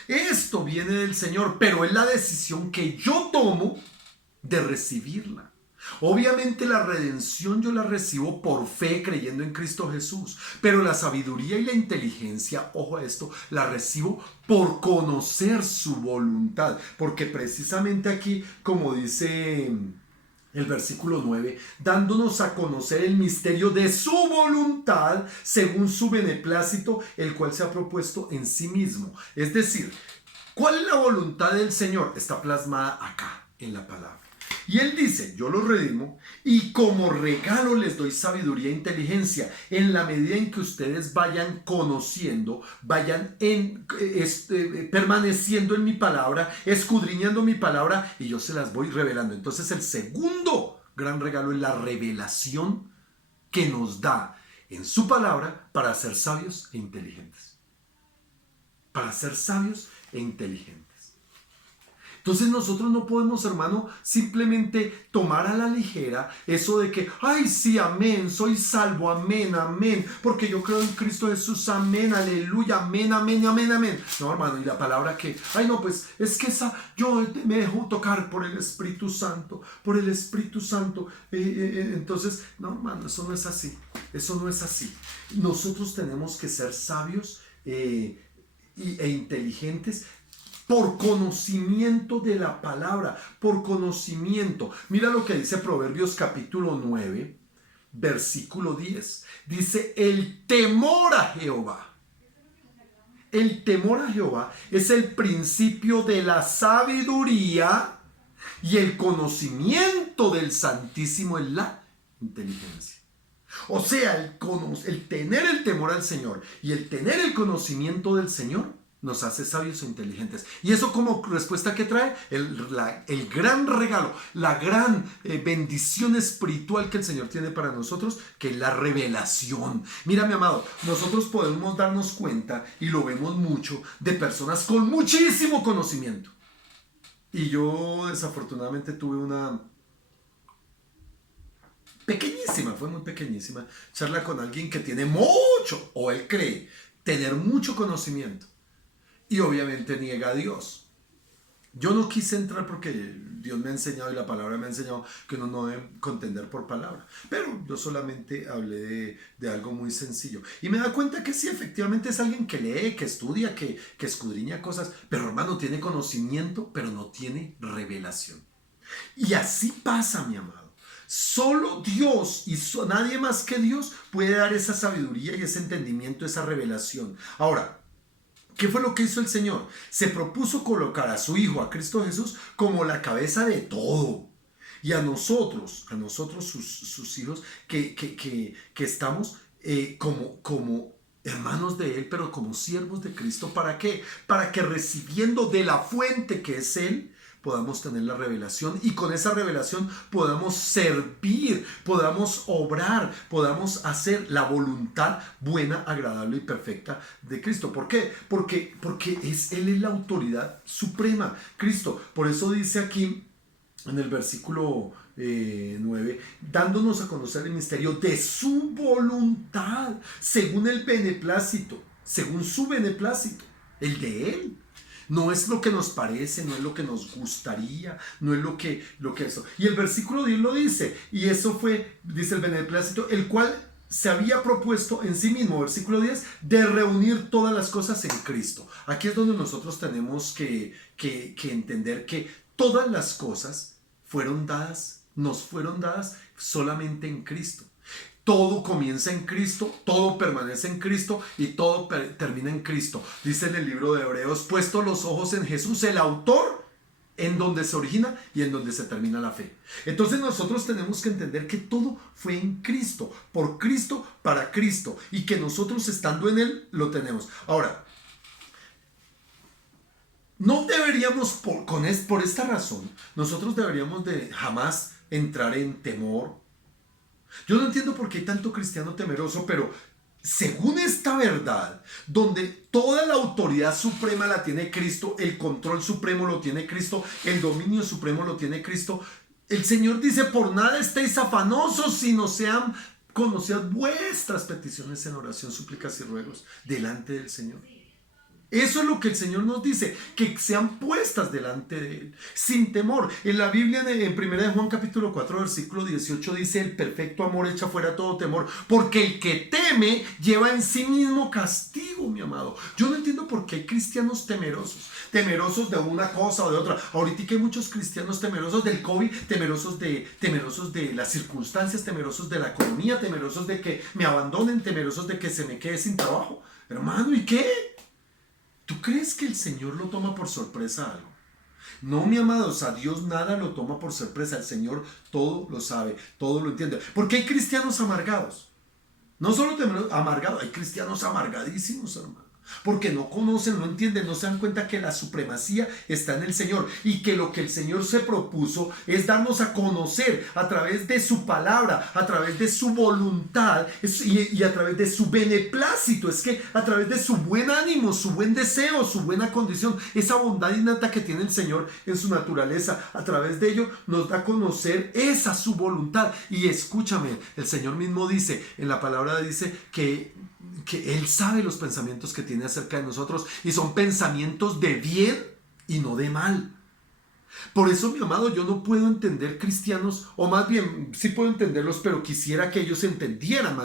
Esto viene del Señor, pero es la decisión que yo tomo de recibirla. Obviamente la redención yo la recibo por fe, creyendo en Cristo Jesús, pero la sabiduría y la inteligencia, ojo a esto, la recibo por conocer su voluntad, porque precisamente aquí, como dice el versículo 9, dándonos a conocer el misterio de su voluntad según su beneplácito, el cual se ha propuesto en sí mismo. Es decir, ¿cuál es la voluntad del Señor? Está plasmada acá en la palabra. Y Él dice: yo los redimo y como regalo les doy sabiduría e inteligencia en la medida en que ustedes vayan conociendo, vayan permaneciendo en mi palabra, escudriñando mi palabra, y yo se las voy revelando. Entonces el segundo gran regalo es la revelación que nos da en su palabra para ser sabios e inteligentes. Para ser sabios e inteligentes. Entonces nosotros no podemos, hermano, simplemente tomar a la ligera eso de que: ay, sí, amén, soy salvo, amén, amén, porque yo creo en Cristo Jesús, amén, aleluya, amén, amén, amén, amén. No, hermano, y la palabra que: ay, no, pues es que yo me dejo tocar por el Espíritu Santo, por el Espíritu Santo. Entonces, no, hermano, eso no es así, eso no es así. Nosotros tenemos que ser sabios e inteligentes por conocimiento de la palabra, por conocimiento. Mira lo que dice Proverbios capítulo 9, versículo 10. Dice: el temor a Jehová. El temor a Jehová es el principio de la sabiduría, y el conocimiento del Santísimo es la inteligencia. O sea, el tener el temor al Señor y el tener el conocimiento del Señor nos hace sabios o inteligentes. ¿Y eso como respuesta que trae? El gran regalo, la gran bendición espiritual que el Señor tiene para nosotros, que es la revelación. Mira, mi amado, nosotros podemos darnos cuenta, y lo vemos mucho, de personas con muchísimo conocimiento. Y yo desafortunadamente tuve una pequeñísima, fue muy pequeñísima, charla con alguien que tiene mucho, o él cree tener mucho conocimiento, y obviamente niega a Dios. Yo no quise entrar porque Dios me ha enseñado y la palabra me ha enseñado que uno no debe contender por palabra. Pero yo solamente hablé de algo muy sencillo. Y me da cuenta que sí, efectivamente es alguien que lee, que estudia, que escudriña cosas. Pero hermano, tiene conocimiento, pero no tiene revelación. Y así pasa, mi amado. Solo Dios y nadie más que Dios puede dar esa sabiduría y ese entendimiento, esa revelación. Ahora, ¿qué fue lo que hizo el Señor? Se propuso colocar a su Hijo, a Cristo Jesús, como la cabeza de todo. Y a nosotros sus hijos, que estamos como hermanos de Él, pero como siervos de Cristo. ¿Para qué? Para que recibiendo de la fuente que es Él, podamos tener la revelación, y con esa revelación podamos servir, podamos obrar, podamos hacer la voluntad buena, agradable y perfecta de Cristo. ¿Por qué? Porque Él es la autoridad suprema, Cristo. Por eso dice aquí en el versículo 9, dándonos a conocer el misterio de su voluntad, según el beneplácito, según su beneplácito, el de Él. No es lo que nos parece, no es lo que nos gustaría, no es lo que eso. Y el versículo 10 lo dice, y eso fue, dice el beneplácito, el cual se había propuesto en sí mismo, versículo 10, de reunir todas las cosas en Cristo. Aquí es donde nosotros tenemos que entender que todas las cosas nos fueron dadas solamente en Cristo. Todo comienza en Cristo, todo permanece en Cristo y todo termina en Cristo. Dice en el libro de Hebreos, puesto los ojos en Jesús, el autor, en donde se origina y en donde se termina la fe. Entonces nosotros tenemos que entender que todo fue en Cristo, por Cristo, para Cristo, y que nosotros estando en Él lo tenemos. Ahora, no deberíamos, por esta razón, nosotros deberíamos de jamás entrar en temor. Yo no entiendo por qué hay tanto cristiano temeroso, pero según esta verdad, donde toda la autoridad suprema la tiene Cristo, el control supremo lo tiene Cristo, el dominio supremo lo tiene Cristo, el Señor dice, por nada estéis afanosos, sino sean conocidas vuestras peticiones en oración, súplicas y ruegos delante del Señor. Eso es lo que el Señor nos dice, que sean puestas delante de Él, sin temor. En la Biblia, en 1 de Juan capítulo 4, versículo 18, dice, el perfecto amor echa fuera todo temor, porque el que teme lleva en sí mismo castigo, mi amado. Yo no entiendo por qué hay cristianos temerosos de una cosa o de otra. Ahorita hay muchos cristianos temerosos del COVID, temerosos de las circunstancias, temerosos de la economía, temerosos de que me abandonen, temerosos de que se me quede sin trabajo. Hermano, ¿y qué? ¿Tú crees que el Señor lo toma por sorpresa algo? No, mi amado, a Dios nada lo toma por sorpresa. El Señor todo lo sabe, todo lo entiende. Porque hay cristianos amargados. No solo amargados, hay cristianos amargadísimos, hermano. Porque no conocen, no entienden, no se dan cuenta que la supremacía está en el Señor y que lo que el Señor se propuso es darnos a conocer a través de su palabra, a través de su voluntad y a través de su beneplácito. Es que a través de su buen ánimo, su buen deseo, su buena condición, esa bondad innata que tiene el Señor en su naturaleza, a través de ello nos da a conocer esa su voluntad. Y escúchame, el Señor mismo dice, en la palabra dice que Él sabe los pensamientos que tiene acerca de nosotros y son pensamientos de bien y no de mal. Por eso, mi amado, yo no puedo entender cristianos, o más bien, sí puedo entenderlos, pero quisiera que ellos entendieran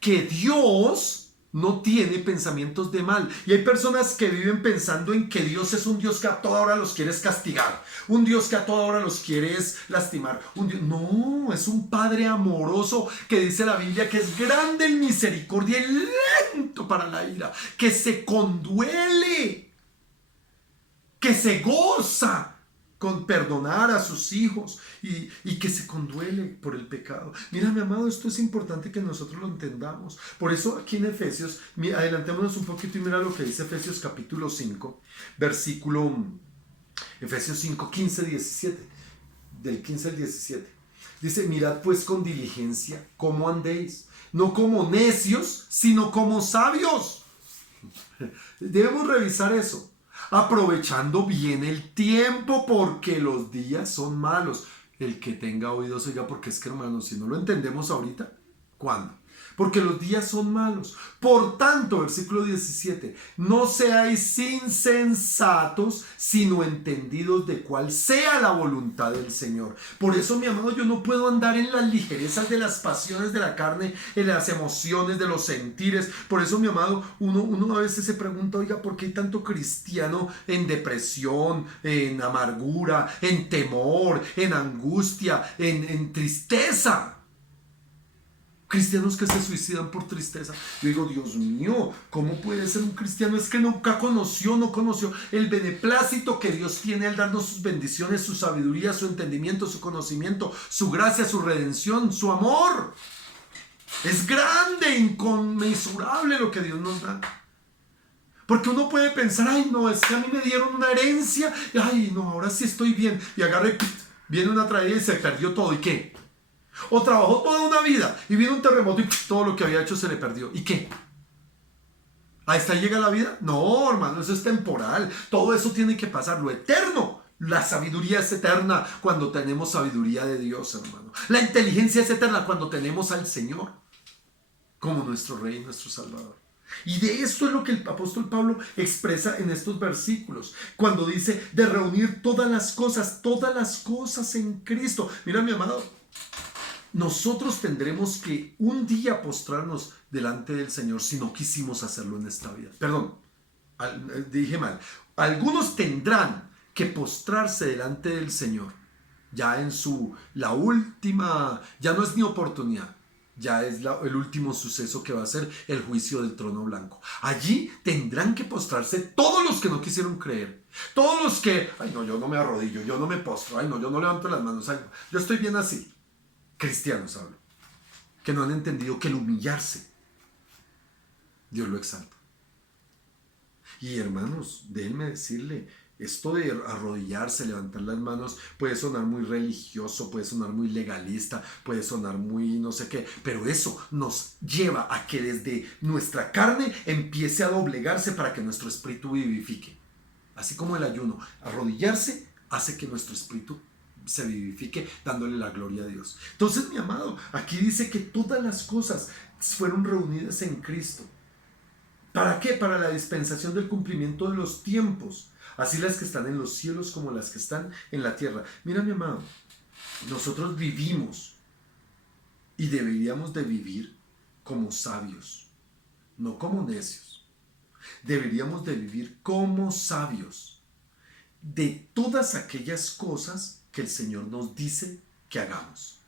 que Dios no tiene pensamientos de mal. Y hay personas que viven pensando en que Dios es un Dios que a toda hora los quiere castigar, un Dios que a toda hora los quiere lastimar. No, es un Padre amoroso que dice la Biblia que es grande en misericordia y lento para la ira, que se conduele, que se goza con perdonar a sus hijos y que se conduele por el pecado. Mira, mi amado, esto es importante que nosotros lo entendamos. Por eso aquí en Efesios, adelantémonos un poquito y mira lo que dice Efesios capítulo 5, versículo, Efesios 5, 15, 17, del 15 al 17. Dice, mirad pues con diligencia cómo andéis, no como necios, sino como sabios. Debemos revisar eso. Aprovechando bien el tiempo, porque los días son malos. El que tenga oídos oiga, porque es que, hermanos, si no lo entendemos ahorita, ¿cuándo? Porque los días son malos. Por tanto, versículo 17, no seáis insensatos, sino entendidos de cuál sea la voluntad del Señor. Por eso, mi amado, yo no puedo andar en las ligerezas de las pasiones de la carne, en las emociones de los sentires. Por eso, mi amado, uno a veces se pregunta, oiga, ¿por qué hay tanto cristiano en depresión, en amargura, en temor, en angustia, en tristeza? Cristianos que se suicidan por tristeza. Yo digo, Dios mío, ¿cómo puede ser un cristiano? Es que no conoció el beneplácito que Dios tiene al darnos sus bendiciones, su sabiduría, su entendimiento, su conocimiento, su gracia, su redención, su amor. Es grande, inconmensurable lo que Dios nos da. Porque uno puede pensar, ay no, es que a mí me dieron una herencia, ay no, ahora sí estoy bien. Y agarre, viene una tragedia y se perdió todo. ¿Y qué? O trabajó toda una vida y viene un terremoto y todo lo que había hecho se le perdió. ¿Y qué? ¿A esta llega la vida? No, hermano, eso es temporal. Todo eso tiene que pasar. Lo eterno, la sabiduría es eterna cuando tenemos sabiduría de Dios, hermano. La inteligencia es eterna cuando tenemos al Señor como nuestro Rey y nuestro Salvador. Y de esto es lo que el apóstol Pablo expresa en estos versículos, cuando dice de reunir todas las cosas en Cristo. Mira, mi amado, nosotros tendremos que un día postrarnos delante del Señor si no quisimos hacerlo en esta vida. Perdón, dije mal. Algunos tendrán que postrarse delante del Señor ya en la última, ya no es ni oportunidad, ya es el último suceso que va a ser el juicio del trono blanco. Allí tendrán que postrarse todos los que no quisieron creer. Todos los que, ay no, yo no me arrodillo, yo no me postro, ay no, yo no levanto las manos, ay, yo estoy bien así. Cristianos hablo, que no han entendido que el humillarse, Dios lo exalta. Y hermanos, déjenme decirle, esto de arrodillarse, levantar las manos, puede sonar muy religioso, puede sonar muy legalista, puede sonar muy no sé qué, pero eso nos lleva a que desde nuestra carne empiece a doblegarse para que nuestro espíritu vivifique. Así como el ayuno, arrodillarse hace que nuestro espíritu se vivifique dándole la gloria a Dios. Entonces, mi amado, aquí dice que todas las cosas fueron reunidas en Cristo. ¿Para qué? Para la dispensación del cumplimiento de los tiempos, así las que están en los cielos como las que están en la tierra. Mira, mi amado, nosotros vivimos y deberíamos de vivir como sabios, no como necios. Deberíamos de vivir como sabios de todas aquellas cosas que el Señor nos dice que hagamos.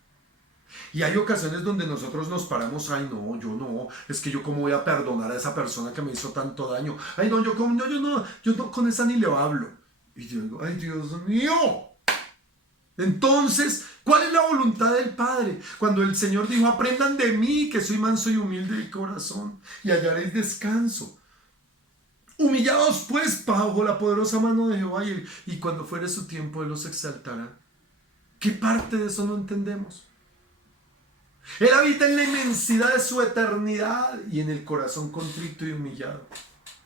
Y hay ocasiones donde nosotros nos paramos, ay no, yo no, es que yo cómo voy a perdonar a esa persona que me hizo tanto daño, ay no, yo no con esa ni le hablo. Y yo digo, ay Dios mío. Entonces, ¿cuál es la voluntad del Padre? Cuando el Señor dijo, aprendan de mí, que soy manso y humilde de corazón, y hallaréis descanso. Humillados pues bajo la poderosa mano de Jehová, y cuando fuere su tiempo Él los exaltará. ¿Qué parte de eso no entendemos? Él habita en la inmensidad de su eternidad y en el corazón contrito y humillado.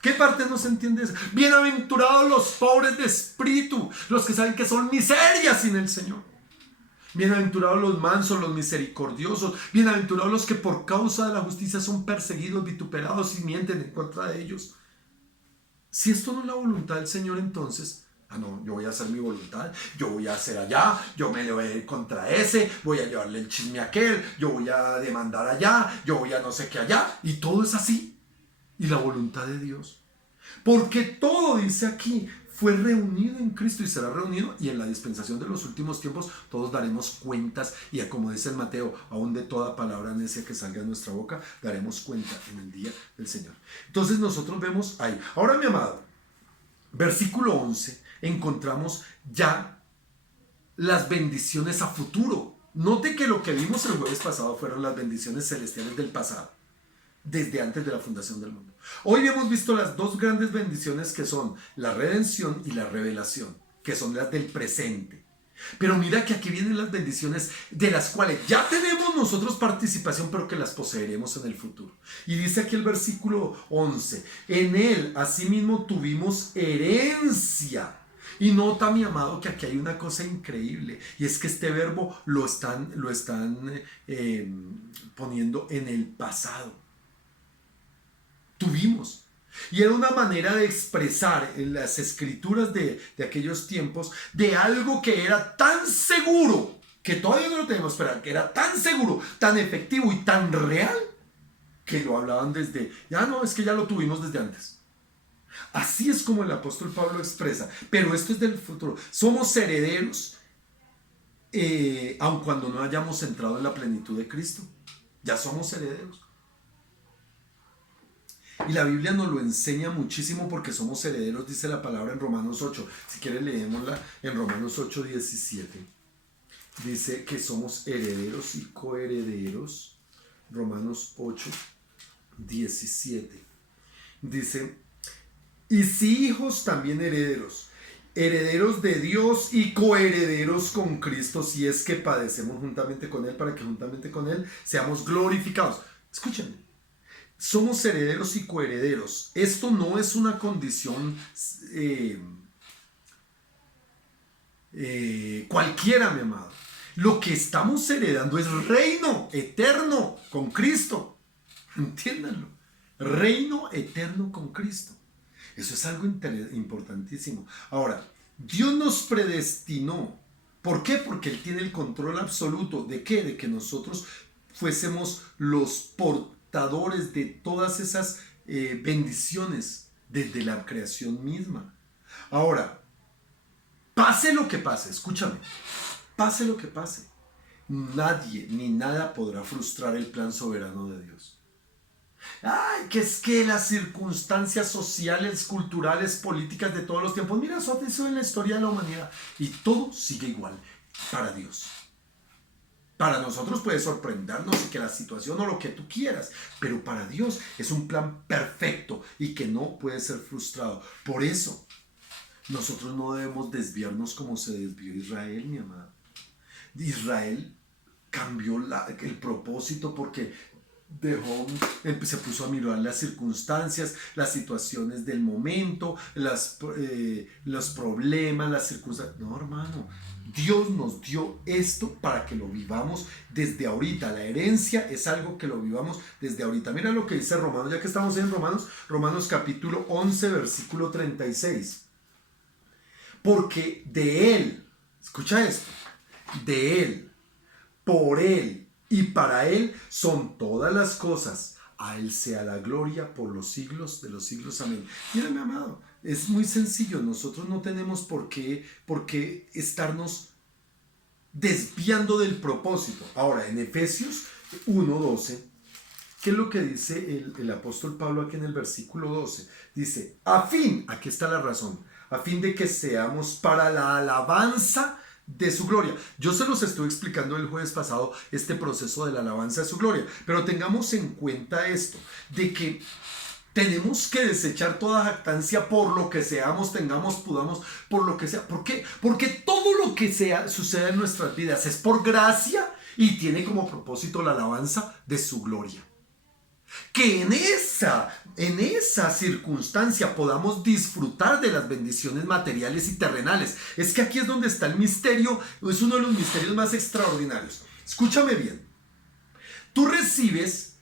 ¿Qué parte no se entiende eso? Bienaventurados los pobres de espíritu, los que saben que son miserias sin el Señor. Bienaventurados los mansos, los misericordiosos. Bienaventurados los que por causa de la justicia son perseguidos, vituperados y mienten en contra de ellos. Si esto no es la voluntad del Señor, entonces, no, yo voy a hacer mi voluntad, yo voy a hacer allá, yo me le voy a ir contra ese, voy a llevarle el chisme a aquel, yo voy a demandar allá, yo voy a no sé qué allá, y todo es así. Y la voluntad de Dios. Porque todo, dice aquí, fue reunido en Cristo y será reunido, y en la dispensación de los últimos tiempos todos daremos cuentas, y como dice el Mateo, aún de toda palabra necia que salga de nuestra boca, daremos cuenta en el día del Señor. Entonces nosotros vemos ahí. Ahora, mi amado, versículo 11, encontramos ya las bendiciones a futuro. Note que lo que vimos el jueves pasado fueron las bendiciones celestiales del pasado, desde antes de la fundación del mundo. Hoy hemos visto las dos grandes bendiciones que son la redención y la revelación, que son las del presente. Pero mira que aquí vienen las bendiciones de las cuales ya tenemos nosotros participación, pero que las poseeremos en el futuro. Y dice aquí el versículo 11, en él asimismo tuvimos herencia. Y nota, mi amado, que aquí hay una cosa increíble, y es que este verbo lo están poniendo en el pasado. Tuvimos. Y era una manera de expresar en las escrituras de aquellos tiempos de algo que era tan seguro, que todavía no lo tenemos, pero que era tan seguro, tan efectivo y tan real, que lo hablaban desde, ya no, es que ya lo tuvimos desde antes. Así es como el apóstol Pablo expresa, pero esto es del futuro. Somos herederos, aun cuando no hayamos entrado en la plenitud de Cristo. Ya somos herederos. Y la Biblia nos lo enseña muchísimo porque somos herederos, dice la palabra en Romanos 8. Si quieres leémosla en Romanos 8, 17. Dice que somos herederos y coherederos. Romanos 8, 17. Dice, y si hijos también herederos, herederos de Dios y coherederos con Cristo, si es que padecemos juntamente con Él, para que juntamente con Él seamos glorificados. Escúchenme. Somos herederos y coherederos. Esto no es una condición cualquiera, mi amado. Lo que estamos heredando es reino eterno con Cristo. Entiéndanlo. Reino eterno con Cristo. Eso es algo importantísimo. Ahora, Dios nos predestinó. ¿Por qué? Porque Él tiene el control absoluto. ¿De qué? De que nosotros fuésemos los portadores de todas esas bendiciones desde la creación misma. Ahora, pase lo que pase, escúchame, pase lo que pase, nadie ni nada podrá frustrar el plan soberano de Dios. Ay, que es que las circunstancias sociales, culturales, políticas de todos los tiempos, mira, eso en la historia de la humanidad, y todo sigue igual para Dios. Para nosotros puede sorprendernos y que la situación o lo que tú quieras, pero para Dios es un plan perfecto y que no puede ser frustrado. Por eso, nosotros no debemos desviarnos como se desvió Israel, mi amado. Israel cambió el propósito porque se puso a mirar las circunstancias, las situaciones del momento, los problemas, las circunstancias. No, hermano, Dios nos dio esto para que lo vivamos desde ahorita. La herencia es algo que lo vivamos desde ahorita. Mira lo que dice Romanos, ya que estamos en Romanos capítulo 11, versículo 36. Porque de Él, escucha esto, de Él, por Él y para Él son todas las cosas. A Él sea la gloria por los siglos de los siglos. Amén. Mira, mi amado, es muy sencillo. Nosotros no tenemos por qué estarnos desviando del propósito. Ahora, en Efesios 1:12, ¿qué es lo que dice el apóstol Pablo aquí en el versículo 12? Dice, aquí está la razón, a fin de que seamos para la alabanza de su gloria. Yo se los estuve explicando el jueves pasado, este proceso de la alabanza de su gloria, pero tengamos en cuenta esto, de que tenemos que desechar toda jactancia por lo que seamos, tengamos, podamos, por lo que sea. ¿Por qué? Porque todo lo que sucede en nuestras vidas es por gracia y tiene como propósito la alabanza de su gloria. Que en esa circunstancia podamos disfrutar de las bendiciones materiales y terrenales. Es que aquí es donde está el misterio, es uno de los misterios más extraordinarios. Escúchame bien. Tú recibes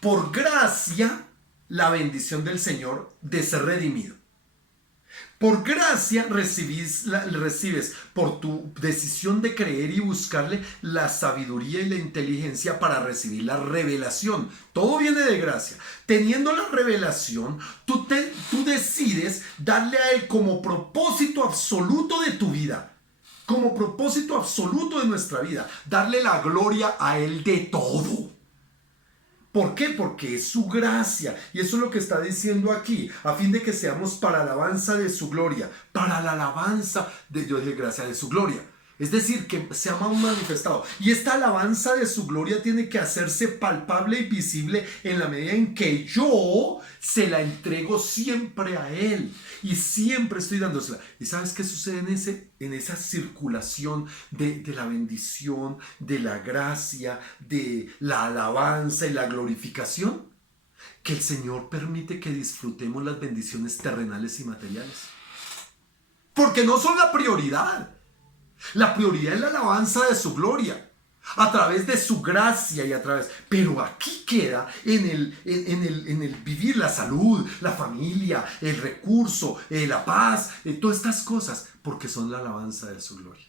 por gracia la bendición del Señor de ser redimido. Por gracia recibes por tu decisión de creer y buscarle la sabiduría y la inteligencia para recibir la revelación. Todo viene de gracia. Teniendo la revelación, tú decides darle a Él como propósito absoluto de tu vida. Como propósito absoluto de nuestra vida. Darle la gloria a Él de todo. ¿Por qué? Porque es su gracia. Y eso es lo que está diciendo aquí. A fin de que seamos para alabanza de su gloria. Para la alabanza de Dios de gracia de su gloria. Es decir, que se ha manifestado. Y esta alabanza de su gloria tiene que hacerse palpable y visible en la medida en que yo se la entrego siempre a Él. Y siempre estoy dándosela. ¿Y sabes qué sucede en esa circulación de la bendición, de la gracia, de la alabanza y la glorificación? Que el Señor permite que disfrutemos las bendiciones terrenales y materiales. Porque no son la prioridad. La prioridad es la alabanza de su gloria, a través de su gracia y a través... Pero aquí queda en el vivir la salud, la familia, el recurso, la paz, todas estas cosas, porque son la alabanza de su gloria.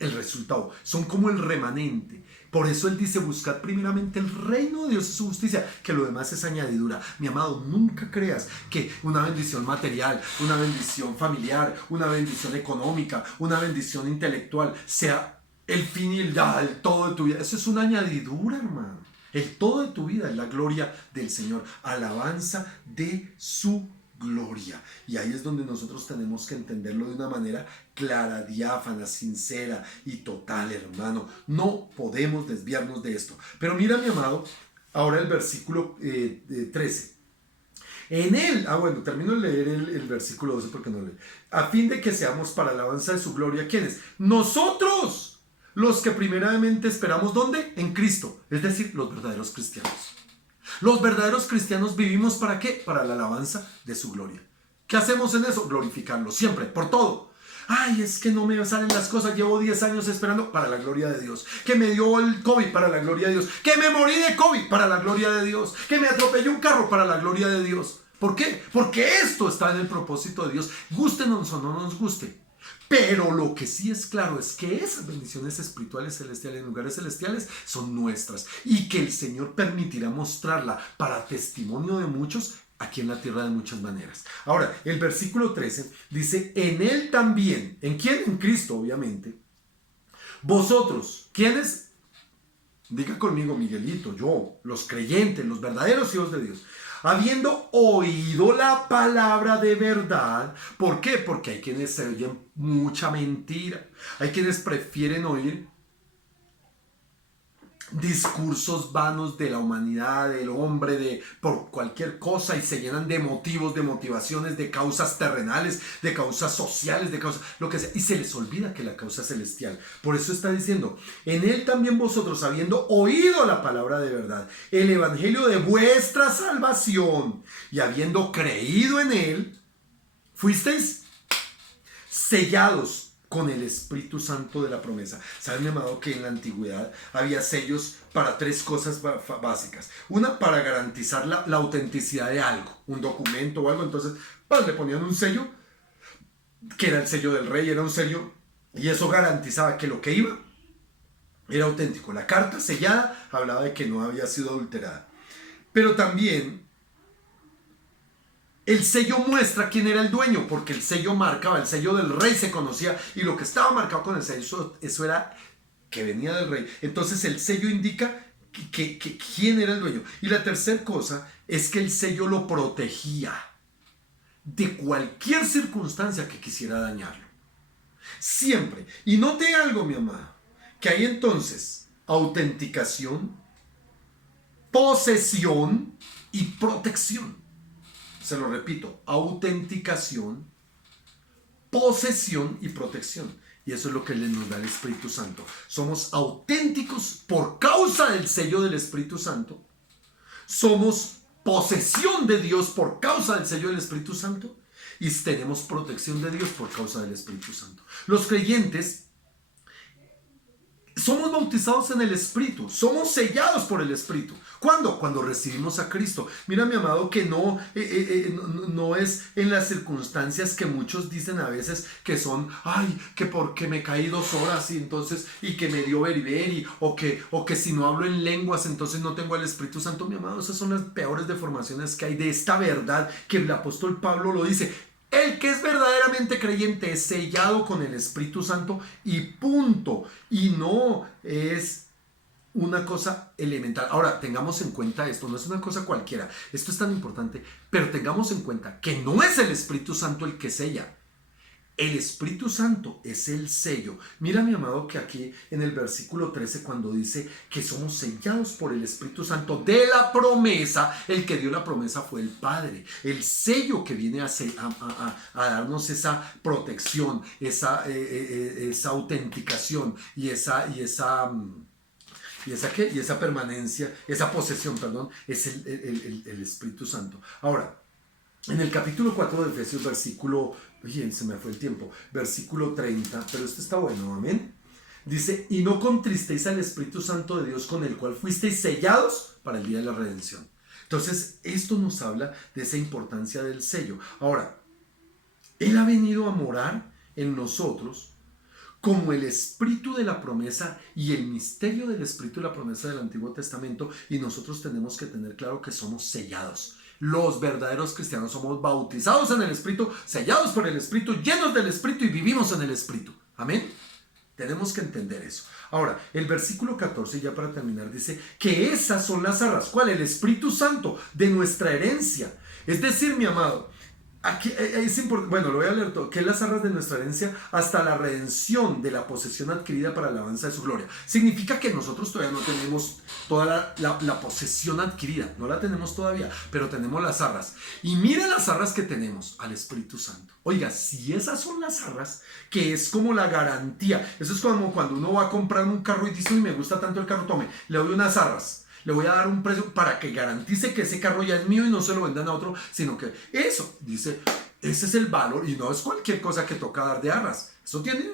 El resultado, son como el remanente. Por eso Él dice, buscad primeramente el reino de Dios y su justicia, que lo demás es añadidura. Mi amado, nunca creas que una bendición material, una bendición familiar, una bendición económica, una bendición intelectual sea el fin y el todo de tu vida. Eso es una añadidura, hermano. El todo de tu vida es la gloria del Señor, alabanza de su gloria. Y ahí es donde nosotros tenemos que entenderlo de una manera clara, diáfana, sincera y total, hermano. No podemos desviarnos de esto. Pero mira, mi amado, ahora el versículo 13. En él, bueno, termino de leer el versículo 12 porque no leo. A fin de que seamos para alabanza de su gloria, ¿quiénes? Nosotros, los que primeramente esperamos, ¿dónde? En Cristo, es decir, los verdaderos cristianos. Los verdaderos cristianos vivimos ¿para qué? Para la alabanza de su gloria. ¿Qué hacemos en eso? Glorificarlo, siempre, por todo. Ay, es que no me salen las cosas, llevo 10 años esperando, para la gloria de Dios. Que me dio el COVID, para la gloria de Dios. Que me morí de COVID, para la gloria de Dios. Que me atropelló un carro, para la gloria de Dios. ¿Por qué? Porque esto está en el propósito de Dios. Gústenos o no nos guste. Pero lo que sí es claro es que esas bendiciones espirituales celestiales en lugares celestiales son nuestras y que el Señor permitirá mostrarla para testimonio de muchos aquí en la tierra de muchas maneras. Ahora, el versículo 13 dice, en Él también, ¿en quién? En Cristo, obviamente. Vosotros, ¿quiénes? Diga conmigo, Miguelito, yo, los creyentes, los verdaderos hijos de Dios. Habiendo oído la palabra de verdad. ¿Por qué? Porque hay quienes se oyen mucha mentira. Hay quienes prefieren oír discursos vanos de la humanidad, del hombre, por cualquier cosa, y se llenan de motivos, de motivaciones, de causas terrenales, de causas sociales, de causas, lo que sea, y se les olvida que la causa es celestial. Por eso está diciendo, en Él también vosotros, habiendo oído la palabra de verdad, el evangelio de vuestra salvación, y habiendo creído en Él, fuisteis sellados con el Espíritu Santo de la promesa. ¿Saben, mi amado, que en la antigüedad había sellos para tres cosas básicas? Una, para garantizar la autenticidad de algo, un documento o algo. Entonces, pues, le ponían un sello, que era el sello del rey, era un sello, y eso garantizaba que lo que iba era auténtico. La carta sellada hablaba de que no había sido adulterada. Pero también el sello muestra quién era el dueño, porque el sello marcaba, el sello del rey se conocía, y lo que estaba marcado con el sello, eso era que venía del rey. Entonces el sello indica que quién era el dueño. Y la tercera cosa es que el sello lo protegía de cualquier circunstancia que quisiera dañarlo. Siempre. Y note algo, mi amado, que hay entonces autenticación, posesión y protección. Se lo repito, autenticación, posesión y protección. Y eso es lo que nos da el Espíritu Santo. Somos auténticos por causa del sello del Espíritu Santo. Somos posesión de Dios por causa del sello del Espíritu Santo. Y tenemos protección de Dios por causa del Espíritu Santo. Los creyentes somos bautizados en el Espíritu, somos sellados por el Espíritu. ¿Cuándo? Cuando recibimos a Cristo. Mira, mi amado, que no es en las circunstancias que muchos dicen a veces que son, ay, que porque me caí 2 horas y entonces, y que me dio beriberi, o que si no hablo en lenguas entonces no tengo al Espíritu Santo. Mi amado, esas son las peores deformaciones que hay de esta verdad que el apóstol Pablo lo dice. El que es verdaderamente creyente es sellado con el Espíritu Santo y punto. Y no es una cosa elemental. Ahora, tengamos en cuenta esto, no es una cosa cualquiera. Esto es tan importante, pero tengamos en cuenta que no es el Espíritu Santo el que sella. El Espíritu Santo es el sello. Mira, mi amado, que aquí en el versículo 13, cuando dice que somos sellados por el Espíritu Santo de la promesa, el que dio la promesa fue el Padre. El sello que viene a darnos esa protección, esa autenticación y esa permanencia, esa posesión, perdón, es el Espíritu Santo. Ahora, en el capítulo 4 de Efesios, oye, se me fue el tiempo, versículo 30, pero esto está bueno, amén. Dice, y no contristéis al Espíritu Santo de Dios, con el cual fuisteis sellados para el día de la redención. Entonces, esto nos habla de esa importancia del sello. Ahora, Él ha venido a morar en nosotros como el espíritu de la promesa y el misterio del espíritu de la promesa del Antiguo Testamento, y nosotros tenemos que tener claro que somos sellados. Los verdaderos cristianos somos bautizados en el Espíritu, sellados por el Espíritu, llenos del Espíritu y vivimos en el Espíritu. Amén. Tenemos que entender eso. Ahora, el versículo 14, ya para terminar, dice que esas son las arras. ¿Cuál? El Espíritu Santo de nuestra herencia. Es decir, mi amado, aquí es importante, bueno, lo voy a leer todo, que es las arras de nuestra herencia hasta la redención de la posesión adquirida para la alabanza de su gloria. Significa que nosotros todavía no tenemos toda la posesión adquirida, no la tenemos todavía, pero tenemos las arras. Y mira las arras que tenemos al Espíritu Santo. Oiga, si esas son las arras, que es como la garantía, eso es como cuando uno va a comprar un carro y dice, uy, me gusta tanto el carro, tome, le doy unas arras. Le voy a dar un precio para que garantice que ese carro ya es mío y no se lo vendan a otro, sino que eso, dice, ese es el valor y no es cualquier cosa que toca dar de arras. Eso tiene,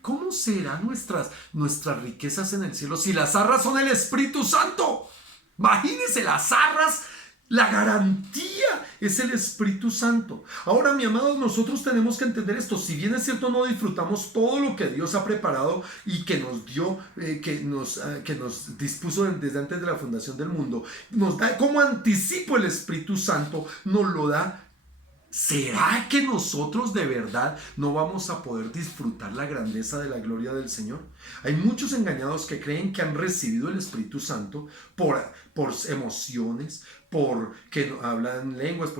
¿cómo serán nuestras riquezas en el cielo si las arras son el Espíritu Santo? Imagínense, las arras, la garantía es el Espíritu Santo. Ahora, mi amado, nosotros tenemos que entender esto. Si bien es cierto, no disfrutamos todo lo que Dios ha preparado y que nos dio, que nos dispuso desde antes de la fundación del mundo, nos da como anticipo el Espíritu Santo, nos lo da. ¿Será que nosotros de verdad no vamos a poder disfrutar la grandeza de la gloria del Señor? Hay muchos engañados que creen que han recibido el Espíritu Santo por emociones, porque hablan lenguas,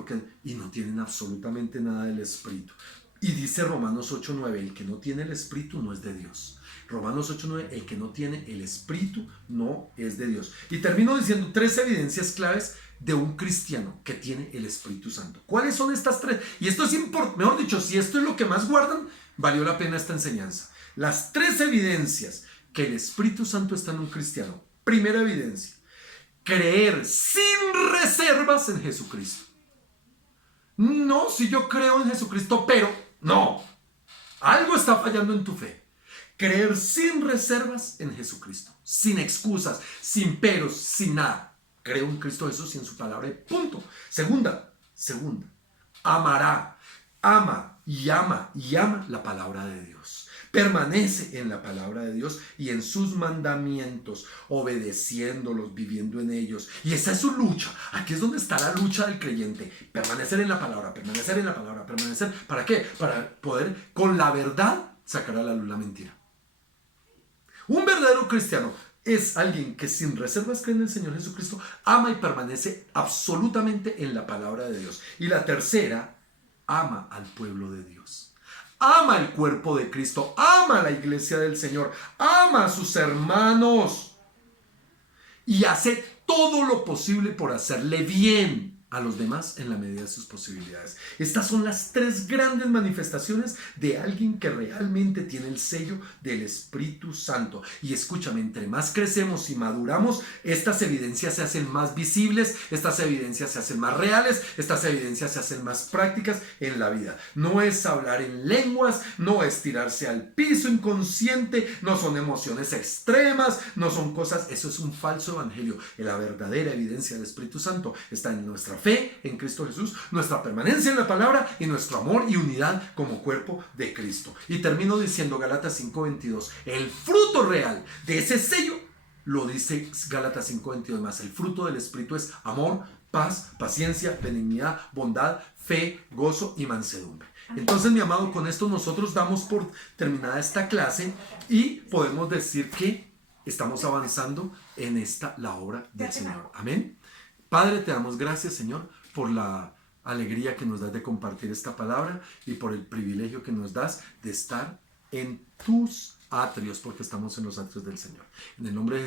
y no tienen absolutamente nada del Espíritu. Y dice Romanos 8:9, el que no tiene el Espíritu no es de Dios. Romanos 8:9, el que no tiene el Espíritu no es de Dios. Y termino diciendo 3 evidencias claves de un cristiano que tiene el Espíritu Santo. ¿Cuáles son estas 3? Y esto es importante, mejor dicho, si esto es lo que más guardan, valió la pena esta enseñanza. Las 3 evidencias que el Espíritu Santo está en un cristiano. Primera evidencia, creer sin reservas en Jesucristo. No, si yo creo en Jesucristo, pero no, algo está fallando en tu fe. Creer sin reservas en Jesucristo, sin excusas, sin peros, sin nada. Creo en Cristo Jesús y en su palabra, punto. Segunda, ama la palabra de Dios. Permanece en la palabra de Dios y en sus mandamientos, obedeciéndolos, viviendo en ellos. Y esa es su lucha. Aquí es donde está la lucha del creyente. Permanecer en la palabra, permanecer. ¿Para qué? Para poder, con la verdad, sacar a la luz la mentira. Un verdadero cristiano es alguien que sin reservas cree en el Señor Jesucristo, ama y permanece absolutamente en la palabra de Dios. Y la tercera, ama al pueblo de Dios. Ama el cuerpo de Cristo, ama la iglesia del Señor, ama a sus hermanos y hace todo lo posible por hacerle bien a los demás en la medida de sus posibilidades. Estas son las 3 grandes manifestaciones de alguien que realmente tiene el sello del Espíritu Santo. Y escúchame, entre más crecemos y maduramos, estas evidencias se hacen más visibles, estas evidencias se hacen más reales, estas evidencias se hacen más prácticas en la vida. No es hablar en lenguas, no es tirarse al piso inconsciente, no son emociones extremas, no son cosas, eso es un falso evangelio. La verdadera evidencia del Espíritu Santo está en nuestra fe en Cristo Jesús, nuestra permanencia en la palabra y nuestro amor y unidad como cuerpo de Cristo. Y termino diciendo Gálatas 5:22, el fruto real de ese sello lo dice Gálatas 5:22 más. El fruto del Espíritu es amor, paz, paciencia, benignidad, bondad, fe, gozo y mansedumbre. Entonces, mi amado, con esto nosotros damos por terminada esta clase y podemos decir que estamos avanzando en la obra del Señor. Amén. Padre, te damos gracias, Señor, por la alegría que nos das de compartir esta palabra y por el privilegio que nos das de estar en tus atrios, porque estamos en los atrios del Señor. En el nombre de